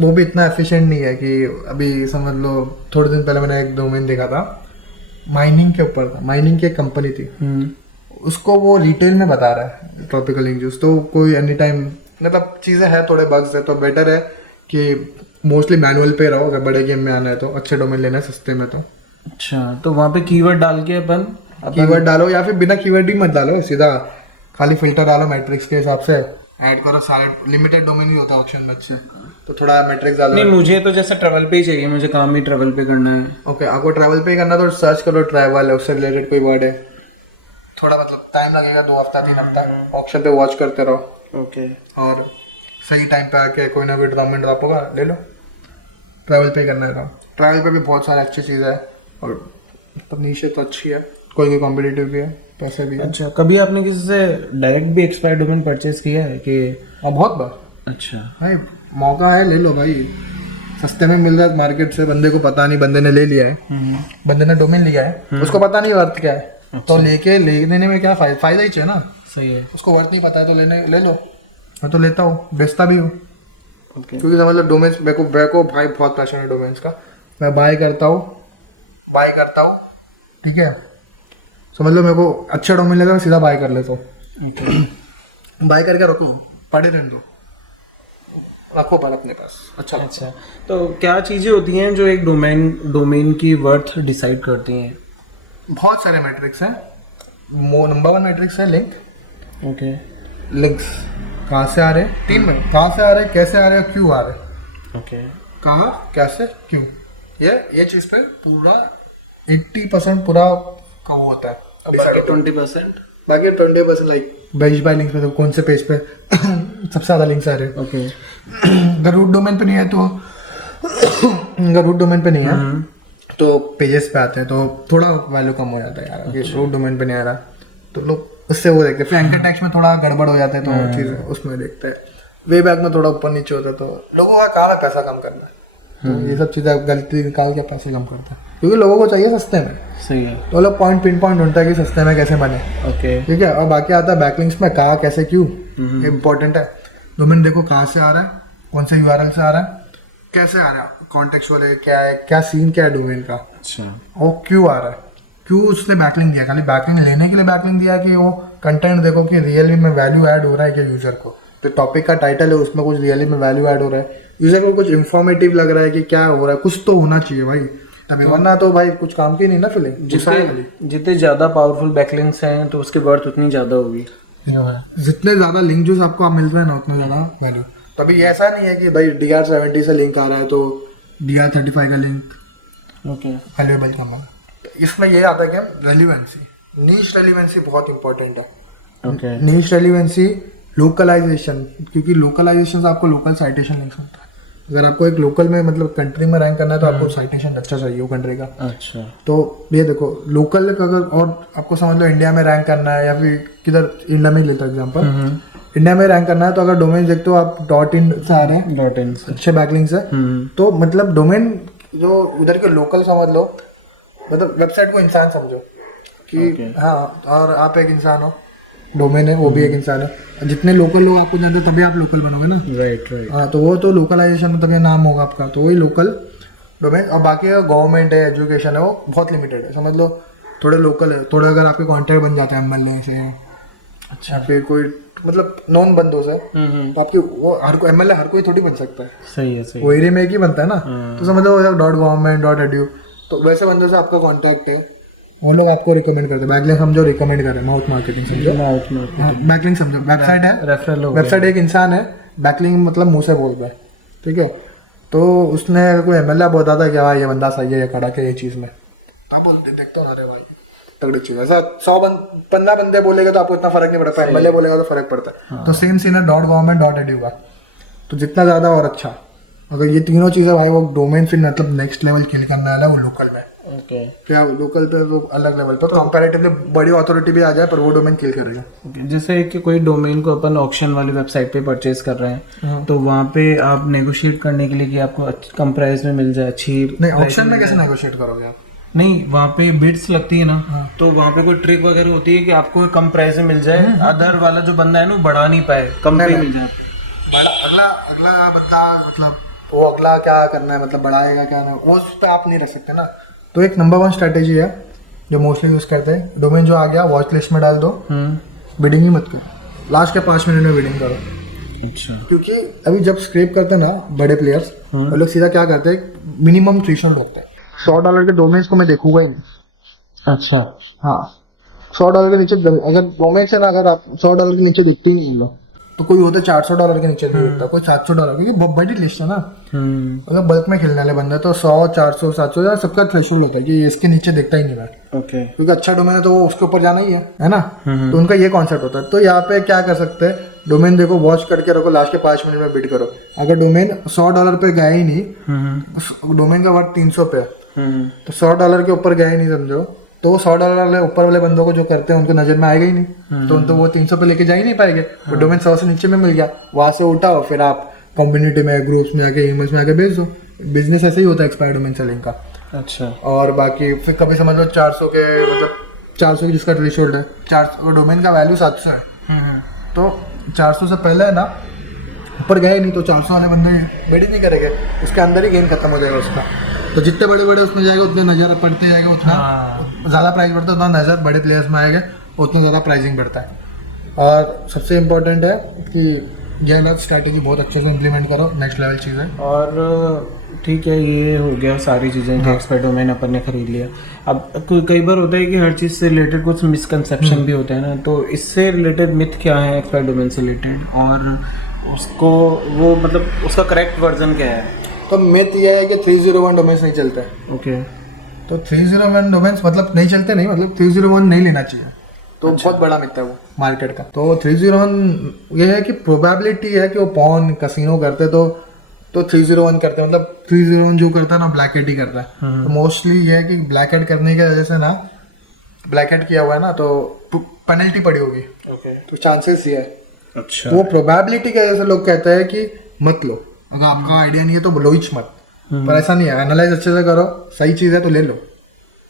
वो भी इतना एफिशिएंट नहीं है कि अभी समझ लो, थोड़े दिन पहले मैंने एक डोमेन देखा था, माइनिंग के ऊपर था, माइनिंग की एक कंपनी थी, उसको वो रिटेल में बता रहा है ट्रॉपिकल लिंक जूस, तो कोई एनी टाइम मतलब चीज़ें हैं, थोड़े बग्स है, तो बेटर है कि मोस्टली मैनुअल पे रहो अगर बड़े गेम में आना है तो, अच्छे डोमेन लेना है सस्ते में तो। अच्छा, तो वहाँ पे कीवर्ड डाल के अपन कीवर्ड डालो, या फिर बिना कीवर्ड ही मत डालो, सीधा खाली फिल्टर डालो, मैट्रिक्स के हिसाब से ऐड करो, सारे लिमिटेड डोमेन ही होता है ऑप्शन में अच्छे, तो थोड़ा मैट्रिक्स डालो। नहीं, मुझे तो जैसे ट्रैवल पे ही चाहिए, मुझे काम ही ट्रैवल पे करना है। ओके, आपको ट्रैवल पे करना तो सर्च करो ट्रैवल, उससे रिलेटेड कोई वर्ड है, थोड़ा मतलब टाइम लगेगा, 2 हफ्ता 3 हफ्ता, ऑप्शन पे वॉच करते रहो। ओके, और सही टाइम पे आके कोई ना कोई डोमेन ड्रॉप होगा, ले लो। ट्रैवल पे करना है, ट्रैवल पे भी बहुत सारी अच्छी चीज़ है, और तब नीचे तो अच्छी है, कोई कॉम्पिटिटिव भी है, पैसे भी है। अच्छा, कभी आपने किसी से डायरेक्ट भी एक्सपायर डोमेन परचेज किया है कि? बहुत बार। अच्छा भाई मौका है, ले लो भाई, सस्ते में मिल रहा है मार्केट से, बंदे को पता नहीं, बंदे ने ले लिया है, बंदे ने डोमेन लिया है, उसको पता नहीं वर्थ क्या है, तो लेने में क्या फायदा ही चाहिए ना। सही है। उसको वर्थ नहीं पता है तो ले लो। मैं तो लेता हूँ, बेचता भी हूँ, क्योंकि समझ लो डोमेन्स मेरे को भाई बहुत पैशन है डोमेन्स का। मैं बाय करता हूँ, ठीक है, समझ लो मेरे को अच्छा डोमेन लगा, मैं सीधा बाय कर लेता हूँ। बाय करके रखो, पड़े रहने दो, रखो पर अपने पास। अच्छा, तो क्या चीज़ें होती हैं जो एक डोमेन की वर्थ डिसाइड करती हैं? बहुत सारे मैट्रिक्स हैं। नंबर 1 मैट्रिक्स है लिंक। ओके। लिंक्स कहाँ से आ रहे हैं, 3 में कहाँ से आ रहे हैं, कैसे आ रहे हैं, क्यों आ रहे हैं। ओके। कहाँ, कैसे, क्यों, ये चीज़ पे पूरा 80% पूरा का वो होता है। बाकी 20%? बाकी 20% लाइक बेस्ड बाय लिंक्स में, तो कौन से पेज पे सबसे ज़्यादा लिंक्स आ रहे हैं। ओके। अगर रूट डोमेन पे नहीं है तो पेजेस पे आते हैं, तो थोड़ा वैल्यू कम हो जाता है यार, कि रूट डोमेन पे नहीं आ रहा, तो लोग उससे वो देखते हैं। फिर एंकर टैग्स में थोड़ा गड़बड़ हो जाता है, तो चीज़ उसमें देखते हैं। वे बैक में थोड़ा ऊपर नीचे होता है, तो लोगों का काम है पैसा कम करना, तो ये सब चीज़ें गलती निकाल के पैसे कम करता है, क्योंकि लोगों को चाहिए सस्ते में। सही है। तो लोग पिन पॉइंट ढूंढता है कि सस्ते में कैसे बने। ओके। ठीक है, और बाकी आता है बैकलिंक्स में, कहाँ, कैसे, क्यों, ये इंपॉर्टेंट है। डोमेन देखो कहाँ से आ रहा है, कौन से यूआरएल से आ रहा है, कैसे आ रहा है, कॉन्टेक्चुअल है, क्या सीन क्या है डोमेन का, अच्छा, और क्यों आ रहा है, क्यों उसने बैकलिंक दिया, खाली बैकलिंक लेने के लिए बैकलिंक दिया, कि वो कंटेंट देखो कि रियली में वैल्यू ऐड हो रहा है क्या यूजर को। तो टॉपिक का टाइटल है, उसमें कुछ रियली में वैल्यू ऐड हो रहा है, यूजर को कुछ इंफॉर्मेटिव लग रहा है कि क्या हो रहा है, कुछ तो होना चाहिए भाई, तभी, वरना तो भाई कुछ काम की नहीं ना फिलिंग। जितने ज़्यादा पावरफुल बैकलिंक्स हैं तो उसकी वर्थ उतनी ज़्यादा होगी। जितने ज़्यादा लिंक जो आपको मिल रहे हैं ना, उतना ज़्यादा वैल्यू। तभी ऐसा नहीं है कि भाई DR70 से लिंक आ रहा है तो DR35 का लिंक वैल्यूएबल कम है। इसमें ये आता है कि रेलिवेंसी, नीश रेलिवेंसी बहुत इंपॉर्टेंट है। नीश रेलिवेंसी, लोकलाइजेशन, क्योंकि लोकलाइजेशन से आपको लोकल साइटेशन लिंक्स होता है। अगर आपको एक लोकल में मतलब कंट्री में रैंक करना है तो आपको साइटेशन अच्छा चाहिए वो कंट्री का। अच्छा, तो ये देखो लोकल अगर, और आपको समझ लो इंडिया में रैंक करना है, या फिर किधर, इंडिया में लेता एग्जांपल, इंडिया में रैंक करना है, तो अगर डोमेन देखते हो आप .in से आ रहे हैं, अच्छे बैकलिंक्स है, तो मतलब डोमेन जो उधर के लोकल समझ लो, मतलब वेबसाइट को इंसान समझो कि हाँ, और आप एक इंसान हो, डोमेन है वो भी एक इंसान है। जितने लोकल लोग आपको जानते हैं तभी आप लोकल बनोगे ना। राइट। हाँ, तो वो तो लोकलाइजेशन में तभी नाम होगा आपका, तो वही लोकल डोमेन। और बाकी गवर्नमेंट है, एजुकेशन है, वो बहुत लिमिटेड है, समझ लो थोड़े लोकल है, थोड़े अगर आपके कॉन्टैक्ट बन जाते हैं MLA से, अच्छा, फिर कोई मतलब नॉन बंदों से, तो आपकी वो हर कोई MLA हर कोई थोड़ी बन सकता है। सही है, सही। वो एरिया में एक ही बनता है ना, तो समझ लो .government.edu, तो वैसे बंदों से आपका कॉन्टैक्ट है, वो लोग आपको रिकमेंड करते हैं। बैकलिंक समझो, रिकमेंड करें, माउथ मार्केटिंग समझो, बैकलिंक समझो, वेबसाइट है, रेफरल, वेबसाइट एक इंसान है, बैकलिंक मतलब मुंह से बोलता है, ठीक है। तो उसने कोई MLA बताता है कि हाँ ये बंदा सही है, ये कड़क है ये चीज़ में, तो बोलते देखता हूँ, अरे भाई तगड़ी चीज़ है। ऐसा 15 बंदे बोलेगा तो आपको इतना फर्क नहीं पड़ता, MLA बोलेगा तो फर्क पड़ता है। तो सेम सीन है .government.edu का, तो जितना ज़्यादा और अच्छा, अगर ये तीनों चीज़ें भाई, वो डोमेन फिर मतलब नेक्स्ट लेवल किल करने वाला है वो लोकल में। ओके, क्या लोकल पे तो अलग लेवल पे, तो कंपैरेटिवली बड़ी अथॉरिटी भी आ जाए पर वो डोमेन किल करेगा। जैसे कि कोई डोमेन को अपन ऑक्शन वाली वेबसाइट पे परचेज कर रहे हैं, तो वहाँ पे आप नेगोशिएट करने के लिए कि आपको कम प्राइस में मिल जाए, अच्छी नहीं, ऑक्शन में कैसे नेगोशिएट करोगे आप? नहीं, वहाँ पे बिड्स लगती है ना, तो वहाँ पे कोई ट्रिक वगैरह होती है कि आपको कम प्राइस में मिल जाए, अदर वाला जो बंदा है ना बढ़ा नहीं पाए, कम पे मिल जाए। अगला बंदा मतलब वो अगला क्या करना है, मतलब बढ़ाएगा क्या ना, वो उस पर आप नहीं रख सकते ना। तो एक नंबर 1 स्ट्रेटेजी है जो मोस्टली यूज करते हैं, डोमेन जो आ गया वॉच लिस्ट में डाल दो, बिडिंग ही मत करो, लास्ट के 5 मिनट में बिडिंग करो। अच्छा, क्योंकि अभी जब स्क्रैप करते हैं ना बड़े प्लेयर्स, वो लोग सीधा क्या करते हैं, मिनिमम थ्रेशोल्ड रखते हैं। $100 के डोमेन्स को मैं देखूंगा ही नहीं। अच्छा, हाँ, $100 के नीचे अगर डोमेन से ना, अगर आप $100 के नीचे दिखते ही नहीं लो, तो कोई होता है $400 के नीचे नहीं दिखता, कोई $700, क्योंकि बड़ी लिस्ट है ना। अगर बल्क में खेलने वाले बंदे तो 100, 400, 700 सबका थ्रेशोल्ड होता है कि इसके नीचे दिखता ही नहीं मैं। ओके, क्योंकि अच्छा डोमेन है तो वो उसके ऊपर जाना ही है ना। तो उनका ये कॉन्सेप्ट होता है। तो यहाँ पे क्या कर सकते हैं, डोमेन देखो, वॉच करके रखो, लास्ट के 5 मिनट में बिड करो। अगर डोमेन $100 पे गया ही नहीं, डोमेन का वर्थ 300 पे, तो $100 के ऊपर गया ही नहीं समझो, तो वो $100 वाले ऊपर वाले बंदों को जो करते हैं उनको नजर में आएगा ही नहीं, तो वो 300 पे लेके जा ही नहीं पाएंगे। वो डोमेन 100 से नीचे में मिल गया, वहां से उठाओ, फिर आप कम्युनिटी में ग्रुप्स में आके ईमेल्स में आके भेज दो। बिजनेस ऐसे ही होता है एक्सपायर्ड डोमेन सेलिंग का। अच्छा। और बाकी फिर कभी समझ लो 400 के, मतलब 400 की जिसका थ्रेशोल्ड है, 400 डोमेन का वैल्यू 700 है, तो 400 से पहले है ना ऊपर गए नहीं तो 400 वाले बंदे बेट ही नहीं करेंगे, उसके अंदर ही गेम खत्म हो जाएगा उसका। तो जितने बड़े बड़े उसमें जाएगा उतने नज़र पड़ते जाएगा, उतना ज़्यादा प्राइस बढ़ता है, उतना नज़र बड़े प्लेयर्स में आएगा, उतना ज़्यादा प्राइसिंग बढ़ता है। और सबसे इम्पोर्टेंट है कि ये अलग स्ट्रैटेजी बहुत अच्छे से इम्प्लीमेंट करो, नेक्स्ट लेवल चीज़ है। और ठीक है, ये हो गया सारी चीज़ें जो एक्सपर्ट डोमेन अपन ने खरीद लिया। अब कई बार होता है कि हर चीज़ से रिलेटेड कुछ मिसकंसेप्शन भी होते हैं ना, तो इससे रिलेटेड मिथ क्या है एक्सपर्ट डोमेन से रिलेटेड, और उसको वो मतलब उसका करेक्ट वर्जन क्या है? तो मिथ ये है कि 301 डोमेन्स नहीं चलते। ओके। तो 301 डोमेन्स मतलब नहीं चलते, नहीं मतलब 301 नहीं लेना चाहिए, तो बहुत बड़ा मिथ है वो मार्केट का। तो 301 ये है कि प्रोबेबिलिटी है कि वो पॉन कसिनो करते तो 301 करते हैं, मतलब 301 जो करता है ना ब्लैक हेड ही करता है। तो मोस्टली ये है कि ब्लैक हेड करने की वजह से ना, ब्लैक हेड किया हुआ है ना तो पेनल्टी पड़ी होगी। ओके। तो चांसेस ये है। अच्छा। वो प्रोबेबिलिटी की वजह से लोग कहते हैं कि मत लो, अगर आपका आइडिया नहीं है तो लो ही मत। पर ऐसा नहीं है, एनालाइज अच्छे से करो, सही चीज़ है तो ले लो।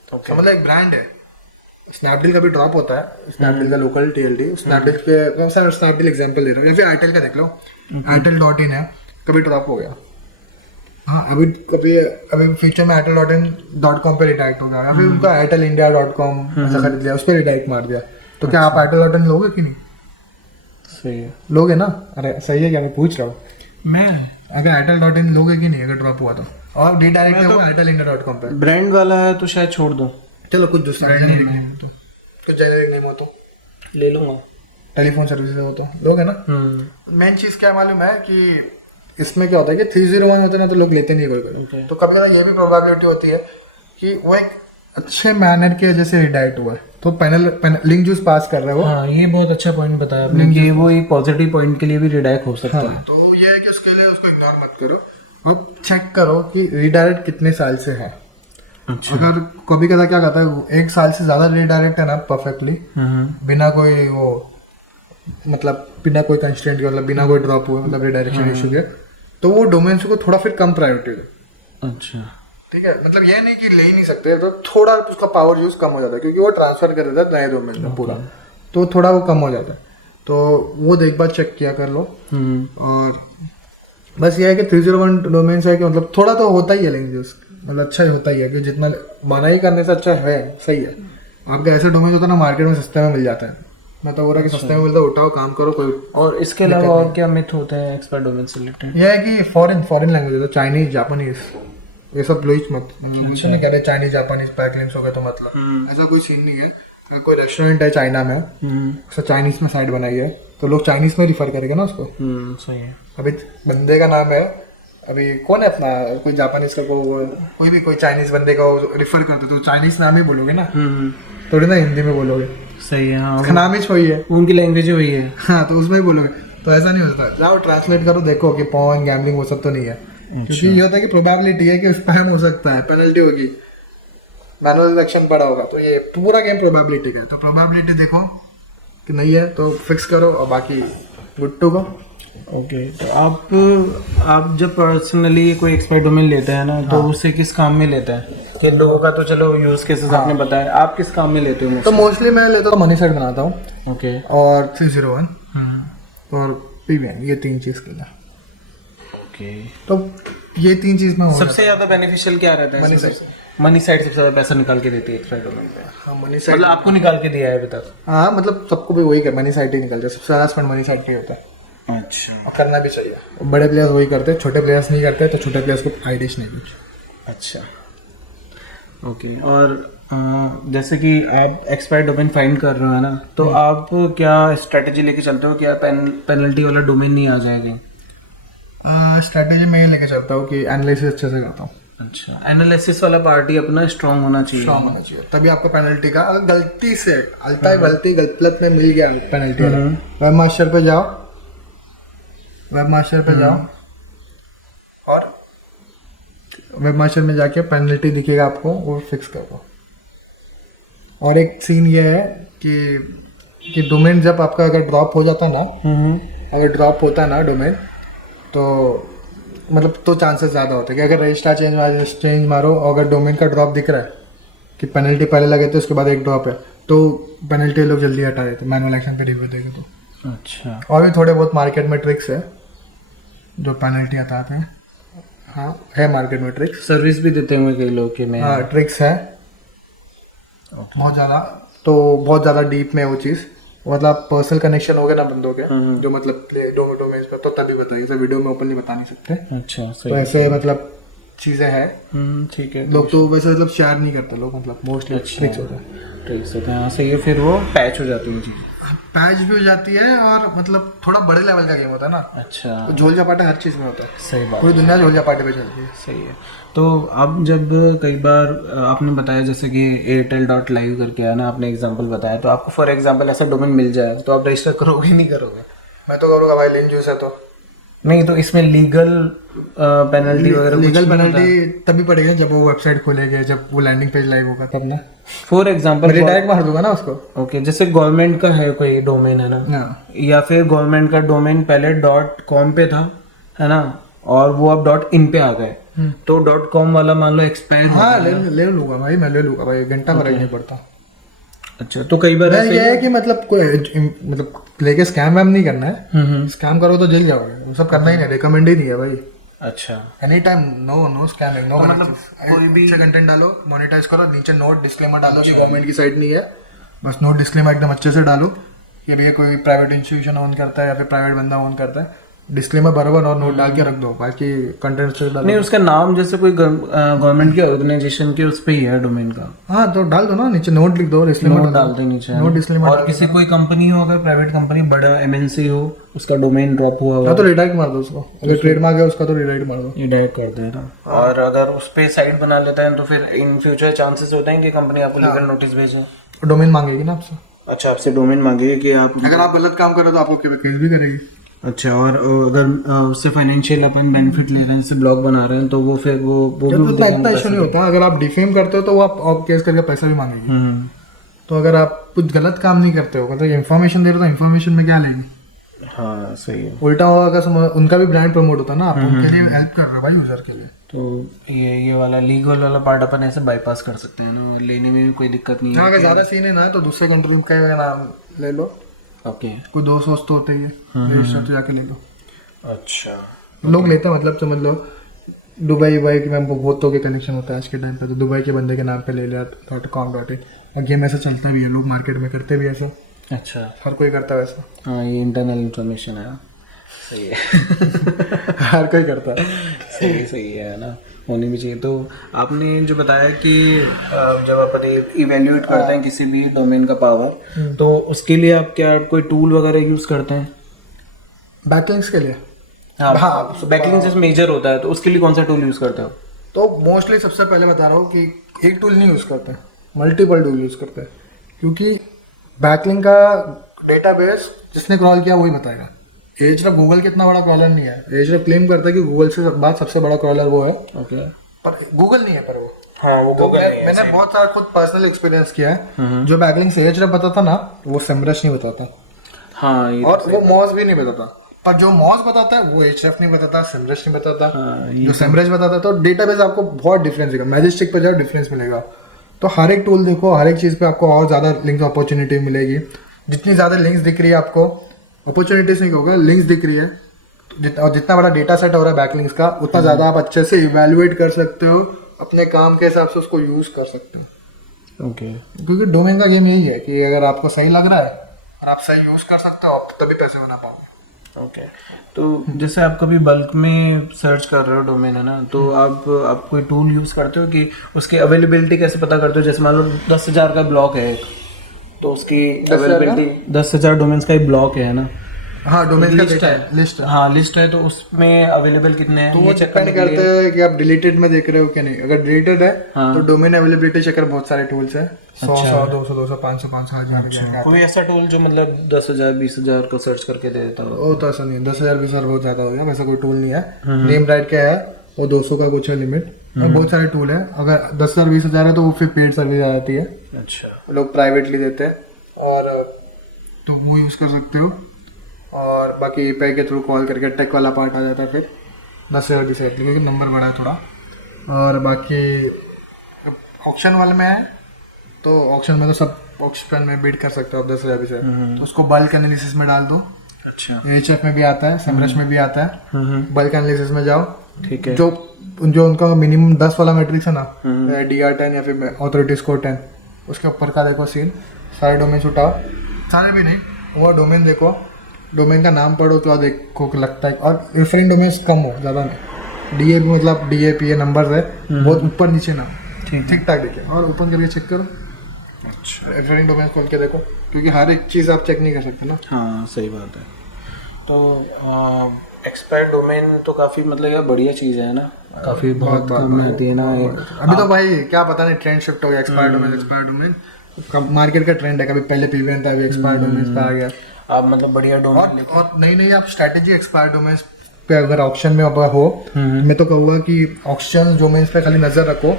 समझ लो एक ब्रांड है, स्नैपडील का भी ड्रॉप होता है, स्नैपडील का लोकल TLD, स्नैपडील के सर स्नैपडील एग्जांपल दे रहा हूँ, या फिर एयरटेल का देख लो, airtel.in है, कभी ड्रॉप हो गया, हाँ अभी फ्यूचर में airtel.in.com पे रिडायरेक्ट हो गया, या फिर उनका airtelindia.com ऐसा खरीद लिया, उस पर रिडायरेक्ट मार दिया, तो क्या आप airtel.in लोगे कि नहीं? सही है। लोगे ना? अरे सही है क्या, मैं पूछ रहा हूँ, मैं अगर airtel.in लोगे कि नहीं अगर ड्रॉप हुआ तो, और रिडायरेक्ट हुआ airtelindia.com पे, ब्रांड वाला है तो शायद छोड़ दो। चलो कुछ दूसरा जेनेरिक नेम हो तो, कुछ जेनेरिक नेम हो तो ले लूँगा। टेलीफोन सर्विस हो तो लोग है ना। मेन चीज़ क्या मालूम है कि इसमें क्या होता है कि 301 होते हैं ना तो लोग लेते नहीं कोई। तो कभी ज़्यादा ये भी प्रोबेबिलिटी होती है कि वो एक अच्छे मैनर की वजह से रिडायरेक्ट हुआ है, तो पैनल लिंक जूस पास कर रहे हो। हाँ, ये बहुत अच्छा पॉइंट बताया आपने कि वो एक पॉजिटिव पॉइंट के लिए भी रिडायरेक्ट हो सकता है। तो ये है कि उसके लिए उसको इग्नोर मत करो और चेक करो कि रिडायरेक्ट कितने साल से है। अच्छा। अगर कभी कदा क्या कहता है 1 साल से ज़्यादा रिडायरेक्ट है ना परफेक्टली, बिना कोई वो मतलब बिना कोई कंस्ट्रेंट के, मतलब बिना कोई ड्रॉप हुए, मतलब रिडायरेक्शन इशू के, तो वो डोमेन्स को थोड़ा फिर कम प्रायोरिटी दे। अच्छा। ठीक है, मतलब ये नहीं कि ले ही नहीं सकते, तो थोड़ा उसका पावर यूज कम हो जाता है क्योंकि वो ट्रांसफर कर देता है नए डोमेन में पूरा, तो थोड़ा वो कम हो जाता है। तो वो एक बार चेक किया कर लो। और बस ये है कि 301 डोमेन्स है कि मतलब थोड़ा तो होता ही है लैंग्वेज, मतलब अच्छा ही होता ही है कि जितना मना ही करने से अच्छा है, सही है। आपका ऐसे डोमेन होता है ना मार्केट में सस्ते में मिल जाता है, मैं तो बोल रहा कि सस्ते में मिलता है, उठाओ काम करो कोई। और इसके अलावा और क्या मिथ होते हैं एक्सपर्ट डोमेन से रिलेटेड? यह है कि फॉरेन लैंग्वेज होता है, चाइनीज जापानीज, ये सब लो ही मत। अच्छा नहीं कह रहे चाइनीज जापानीज बैकलिंक्स हो गए तो मतलब ऐसा कोई सीन नहीं है। कोई रेस्टोरेंट है चाइना में, उसका चाइनीज में साइट बनाई है तो लोग चाइनीज में रिफर करेंगे ना उसको। सही है। अभी बंदे का नाम है, अभी कौन है अपना, कोई जापानीज का कोई भी कोई चाइनीज बंदे का रिफर करते तो चाइनीज नाम ही बोलोगे ना, थोड़ी ना हिंदी में बोलोगे। सही है। हाँ, उसका नाम ही वही है, उनकी लैंग्वेज ही वही है। हाँ तो उसमें ही बोलोगे, तो ऐसा नहीं होता। जाओ ट्रांसलेट करो, देखो कि पॉन गैम्बलिंग वो सब तो नहीं है। क्योंकि ये होता है कि प्रोबेबिलिटी है कि स्पैम हो सकता है, पेनल्टी होगी, मैनुअल एक्शन पड़ा होगा, तो ये पूरा गेम प्रोबेबिलिटी का है। तो प्रोबेबिलिटी देखो कि नहीं है तो फिक्स करो और बाकी गुड टू गो। ओके। तो आप जब पर्सनली कोई एक्सपर्ट डोमेन लेते हैं ना, तो उसे किस काम में लेते हैं? कि लोगों का तो चलो यूज केसेस आपने बताया, आप किस काम में लेते हो? तो मोस्टली मैं लेता हूँ मनी साइट बनाता हूँ, ओके, और 301 और PVN, ये 3 चीज़ के लिए। ओके। तो ये 3 चीज़ में सबसे ज्यादा बेनिफिशियल क्या रहता है? मनी साइट सबसे ज्यादा पैसा निकाल के देती है एक्सपर्ट डोमेन पे। हाँ मनी साइट मतलब आपको निकाल के दिया है अभी तक? हाँ मतलब सबको भी वही कर, मनी साइट ही निकलता है, सबसे ज़्यादा स्पेंड मनी साइट पे होता है। अच्छा। और करना भी चाहिए, बड़े प्लेयर्स वही करते हैं, छोटे प्लेयर्स नहीं करते, तो छोटे प्लेयर्स को आइडिया नहीं कुछ। अच्छा, ओके। और जैसे कि आप एक्सपायर्ड डोमेन फाइंड कर रहे हो ना, तो आप क्या स्ट्रेटजी लेके चलते हो? क्या पेनल्टी वाला डोमेन नहीं आ जाएगा? स्ट्रेटजी मैं ये लेके चलता हूँ कि एनालिसिस अच्छे से करता हूँ। अच्छा, एनालिसिस वाला पार्टी अपना स्ट्रांग होना चाहिए। स्ट्रांग होना चाहिए, तभी आपको पेनल्टी का, अगर गलती से गलत में मिल गया पेनल्टी, वेब मास्टर पे जाओ, और वेब मास्टर में जाके पेनल्टी दिखेगा आपको, वो फिक्स कर दो। और एक सीन ये है कि डोमेन जब आपका अगर ड्रॉप हो जाता ना, अगर ड्रॉप होता ना डोमेन, तो मतलब तो चांसेस ज़्यादा होते हैं कि अगर रजिस्ट्रार चेंज मारो और अगर डोमेन का ड्रॉप दिख रहा है कि पेनल्टी पहले लगे थे उसके बाद एक ड्रॉप है तो पेनल्टी लोग जल्दी हटा देते मैनुअल एक्शन पे रिव्यू देंगे तो। अच्छा, और भी थोड़े बहुत मार्केट में ट्रिक्स है जो पेनल्टी हटाते हैं। हाँ है मार्केट में ट्रिक्स, सर्विस भी देते होंगे कई लोग कि मैं। हाँ ट्रिक्स है बहुत ज़्यादा, तो बहुत ज़्यादा डीप में वो चीज़ मतलब पर्सनल कनेक्शन हो गया ना बंदों के जो मतलब डोमेन्स पे तो तभी बताइए, सर वीडियो में ओपनली बता नहीं सकते। अच्छा तो सही। ऐसे मतलब चीज़ें हैं, ठीक है। लोग तो वैसे मतलब शेयर नहीं करते लोग, मतलब मोस्टली ट्रिक्स होता है। ट्रिक्स होते हैं, हाँ सही है। फिर वो पैच हो जाती है चीज़ें। पैच भी हो जाती है और मतलब थोड़ा बड़े लेवल का गेम होता है ना, अच्छा, तो झोल झपाटा हर चीज़ में होता है, सही बात। पूरी दुनिया झोल झपाटे पे चलती है। सही है। तो अब जब कई बार आपने बताया जैसे कि airtel.live करके है ना, आपने एग्जांपल बताया, तो आपको फॉर एग्जांपल ऐसा डोमेन मिल जाए तो आप रजिस्टर करोगे नहीं करोगे? मैं तो करूँगा भाई, लिंक यूज है तो। नहीं, तो इसमें लीगल पेनल्टी वगैरह लीगल पेनल्टी तभी पड़ेगा जब वो वेबसाइट खोलेगा, जब वो लैंडिंग पेज लाइव होगा तब ना। फॉर एग्जांपल मैं डायरेक्ट मार दूंगा ना उसको। ओके, जैसे गवर्नमेंट का है कोई डोमेन है ना, या फिर गवर्नमेंट का डोमेन पहले .com पे था है ना, और वो अब .in पे आ गए, तो .com वाला मान लो एक्सपायर। हाँ ले लूंगा भाई, मैं ले लूंगा भाई, घंटा फर्क नहीं पड़ता। अच्छा, तो कई बार ये है कि मतलब कोई मतलब लेके स्कैम वैम नहीं करना है, स्कैम करो तो जेल जाओगे, वो सब करना ही नहीं, रिकमेंड ही नहीं है भाई। अच्छा, any time no scamming, no मतलब कोई भी कंटेंट डालो, मोनेटाइज करो, नीचे नोट डिस्क्लेमर डालो कि गवर्नमेंट की साइट नहीं है, बस नोट डिस्क्लेमर एकदम अच्छे से डालो कि भैया कोई प्राइवेट इंस्टीट्यूशन ऑन करता है या फिर प्राइवेट बंदा ऑन करता है, डिस्क्लेमर बराबर और नोट डाल के रख दो, बाकी कंटेंट से डालो। नहीं, उसका नाम जैसे कोई गवर्नमेंट की ऑर्गेनाइजेशन के उस पे ही है डोमेन का। हाँ तो डाल दो ना, नीचे नोट लिख दो, डिस्क्लेमर डाल दो नीचे, नोट डिस्क्लेमर। और किसी कोई कंपनी हो, अगर प्राइवेट कंपनी बड़ा MNC हो, उसका डोमेन ड्रॉप हुआ हो तो रिडायरेक्ट मार दो उसको, अगर ट्रेडमार्क है उसका तो रिडायरेक्ट मार दो, ये डायरेक्ट कर दे ना। और अगर उस पे साइट बना लेता है तो फिर इन फ्यूचर चांसेस होते हैं कि कंपनी आपको लीगल नोटिस भेजे। डोमेन मांगेगी ना आपसे। अच्छा, आपसे डोमेन मांगेगी कि आप, अगर आप गलत काम करो तो आपको केस भी करेगी। अच्छा, और अगर उससे फाइनेंशियल अपन बेनिफिट ले रहे हैं, जैसे ब्लॉग बना रहे हैं, तो वो फिर वो भी इतना इशू नहीं होता, अगर आप डिफेम करते हो तो वो आप केस करके पैसा भी मांगेगी। तो अगर आप कुछ गलत काम नहीं करते हो, मतलब इन्फॉर्मेशन दे रहे हो तो इन्फॉर्मेशन में क्या लेंगे। हाँ सही है। उल्टा होगा अगर उनका भी ब्रांड प्रमोट होता ना, आप उनके लिए हेल्प कर रहे हो भाई, यूजर के लिए। तो ये वाला लीगल वाला पार्ट अपन ऐसे बाईपास कर सकते हैं ना, लेने में भी कोई दिक्कत नहीं है। अगर ज्यादा सीन है ना तो दूसरे कंट्री का नाम ले लो, ओके, कोई दोस्त वोस्त तो होते ही है, रजिस्टर तो जाके ले लो। अच्छा, लोग लेते हैं, मतलब समझ लो दुबई के मैम बहुतों के कनेक्शन होता है आज के टाइम पे, तो दुबई के बंदे के नाम पे ले लिया .com.in। गेम ऐसा चलता भी है, लोग मार्केट में करते भी ऐसा, अच्छा, हर कोई करता है वैसा। हाँ ये इंटरनल इंफॉर्मेशन है, सही है। हर कोई करता है। सही है ना, होनी भी चाहिए। तो आपने जो बताया कि जब अपन इवेल्युएट करते हैं किसी भी डोमेन का पावर, तो उसके लिए आप क्या कोई टूल वगैरह यूज करते हैं? बैकलिंक्स के लिए हाँ, बैकलिंक जैसे मेजर होता है, तो उसके लिए कौन सा टूल यूज करते हो? तो मोस्टली सबसे पहले बता रहा हूँ कि एक टूल नहीं यूज करते, मल्टीपल टूल यूज करते हैं, क्योंकि बैकलिंक का डेटाबेस जिसने क्रॉल किया वही बताएगा। एजरफ गूगल के इतना बड़ा क्रॉलर नहीं है, एजरफ क्लेम करता है कि गूगल से बाद सबसे बड़ा क्रॉलर वो है, ओके, पर गूगल नहीं है, पर वो हाँ वो तो मैंने बहुत सारा खुद पर्सनल एक्सपीरियंस किया है। जो बैकलिंक से एजरफ बताता ना, वो सेमरश नहीं बताता, हाँ ये और वो मॉज भी नहीं बताता, पर जो मॉज बताता है वो एचएफ नहीं बताता, सेमरश नहीं बताता। जो सेमरश बताता है तो डेटाबेस आपको बहुत डिफरेंस देगा, मैजेस्टिक पे जाओ डिफरेंस मिलेगा। तो हर एक टूल देखो, हर एक चीज़ पे आपको और ज़्यादा लिंक्स अपॉर्चुनिटी मिलेगी। जितनी ज़्यादा लिंक्स दिख रही है आपको, अपॉर्चुनिटीज नहीं होगा, लिंक्स दिख रही है, और जितना बड़ा डेटा सेट हो रहा है बैकलिंक्स का, उतना ज़्यादा आप अच्छे से इवेल्युएट कर सकते हो, अपने काम के हिसाब से उसको यूज़ कर सकते हो। ओके, क्योंकि डोमेन का गेम यही है कि अगर आपको सही लग रहा है और आप सही यूज़ कर सकते हो, आप तभी पैसे बना पाओगे। ओके, तो जैसे आप कभी बल्क में सर्च कर रहे हो डोमेन है ना, तो आप कोई टूल यूज करते हो कि उसकी अवेलेबिलिटी कैसे पता करते हो? जैसे मान लो 10,000 का ब्लॉक है एक, तो उसकी अवेलेबिलिटी 10,000 डोमेन्स का एक ब्लॉक है ना, हाँ डोमेन का लिस्ट है, लिस्ट है। हाँ लिस्ट है, तो उसमें अवेलेबल कितने हैं तो वो डिपेंड करता है कि आप डिलीटेड में देख रहे हो क्या नहीं। अगर डिलीटेड है तो डोमेन अवेलेबिलिटी चेकर बहुत सारे टूल्स हैं, 100 200 500 1000। कोई ऐसा टूल जो मतलब 10,000 20,000 को सर्च करके दे देता हो? वो तो ऐसा नहीं है, 10,000 20,000 बहुत ज्यादा हो गया, वैसा कोई टूल नहीं है। नेम राइट क्या है, वो 200 का कुछ है लिमिट, बहुत सारे टूल है। अगर 10,000 20,000 है तो वो फिर पेड सर्विस आ जाती है, अच्छा, लोग प्राइवेटली देते हैं, और तो वो यूज कर सकते हो। और बाकी पे के थ्रू कॉल करके टेक वाला पार्ट आ जाता है फिर 10 से डिसाइड क्योंकि नंबर बड़ा है थोड़ा। और बाकी ऑक्शन वाले में है तो ऑक्शन में तो सब ऑक्शन में बिड कर सकते हो आप 10,000 से। तो उसको बल्क एनालिसिस में डाल दो। अच्छा, एचएफ में भी आता है, सेमरश में भी आता है। बल्क एनालिसिस में जाओ, ठीक है। जो उनका मिनिमम 10 वाला मैट्रिक्स है ना, DR10 या फिर ऑथोरिटी स्कोर 10, उसके ऊपर का देखो सीन, सारे डोमेन उठाओ, सारे भी नहीं, वो डोमेन देखो, डोमेन का नाम पढ़ो तो देखो लगता है। और रेफरिंग डोमेन कम हो, ज़्यादा नहीं। DAP मतलब DAP ये नंबर है, बहुत ऊपर नीचे ना, ठीक ठाक दिखे। और ओपन करके चेक करो। अच्छा, रेफरिंग डोमेन खोल के देखो, क्योंकि हर एक चीज़ आप चेक नहीं कर सकते ना। हाँ, सही बात है। तो एक्सपायर्ड डोमेन तो काफ़ी मतलब यार बढ़िया चीज़ है ना, काफ़ी बहुत काम में आती है ना। अभी तो भाई क्या पता नहीं ट्रेंड शिफ्ट हो गया, एक्सपायर्ड डोमेन मार्केट का ट्रेंड है। कभी पहले PBN था, अभी एक्सपायर्ड डोमेन आ गया। आप मतलब बढ़िया डोमेन और नई आप स्ट्रैटेजी एक्सपायर्ड डोमेन पे अगर ऑक्शन में हो, मैं तो कहूँगा कि ऑक्शन डोमेन पे खाली नजर रखो,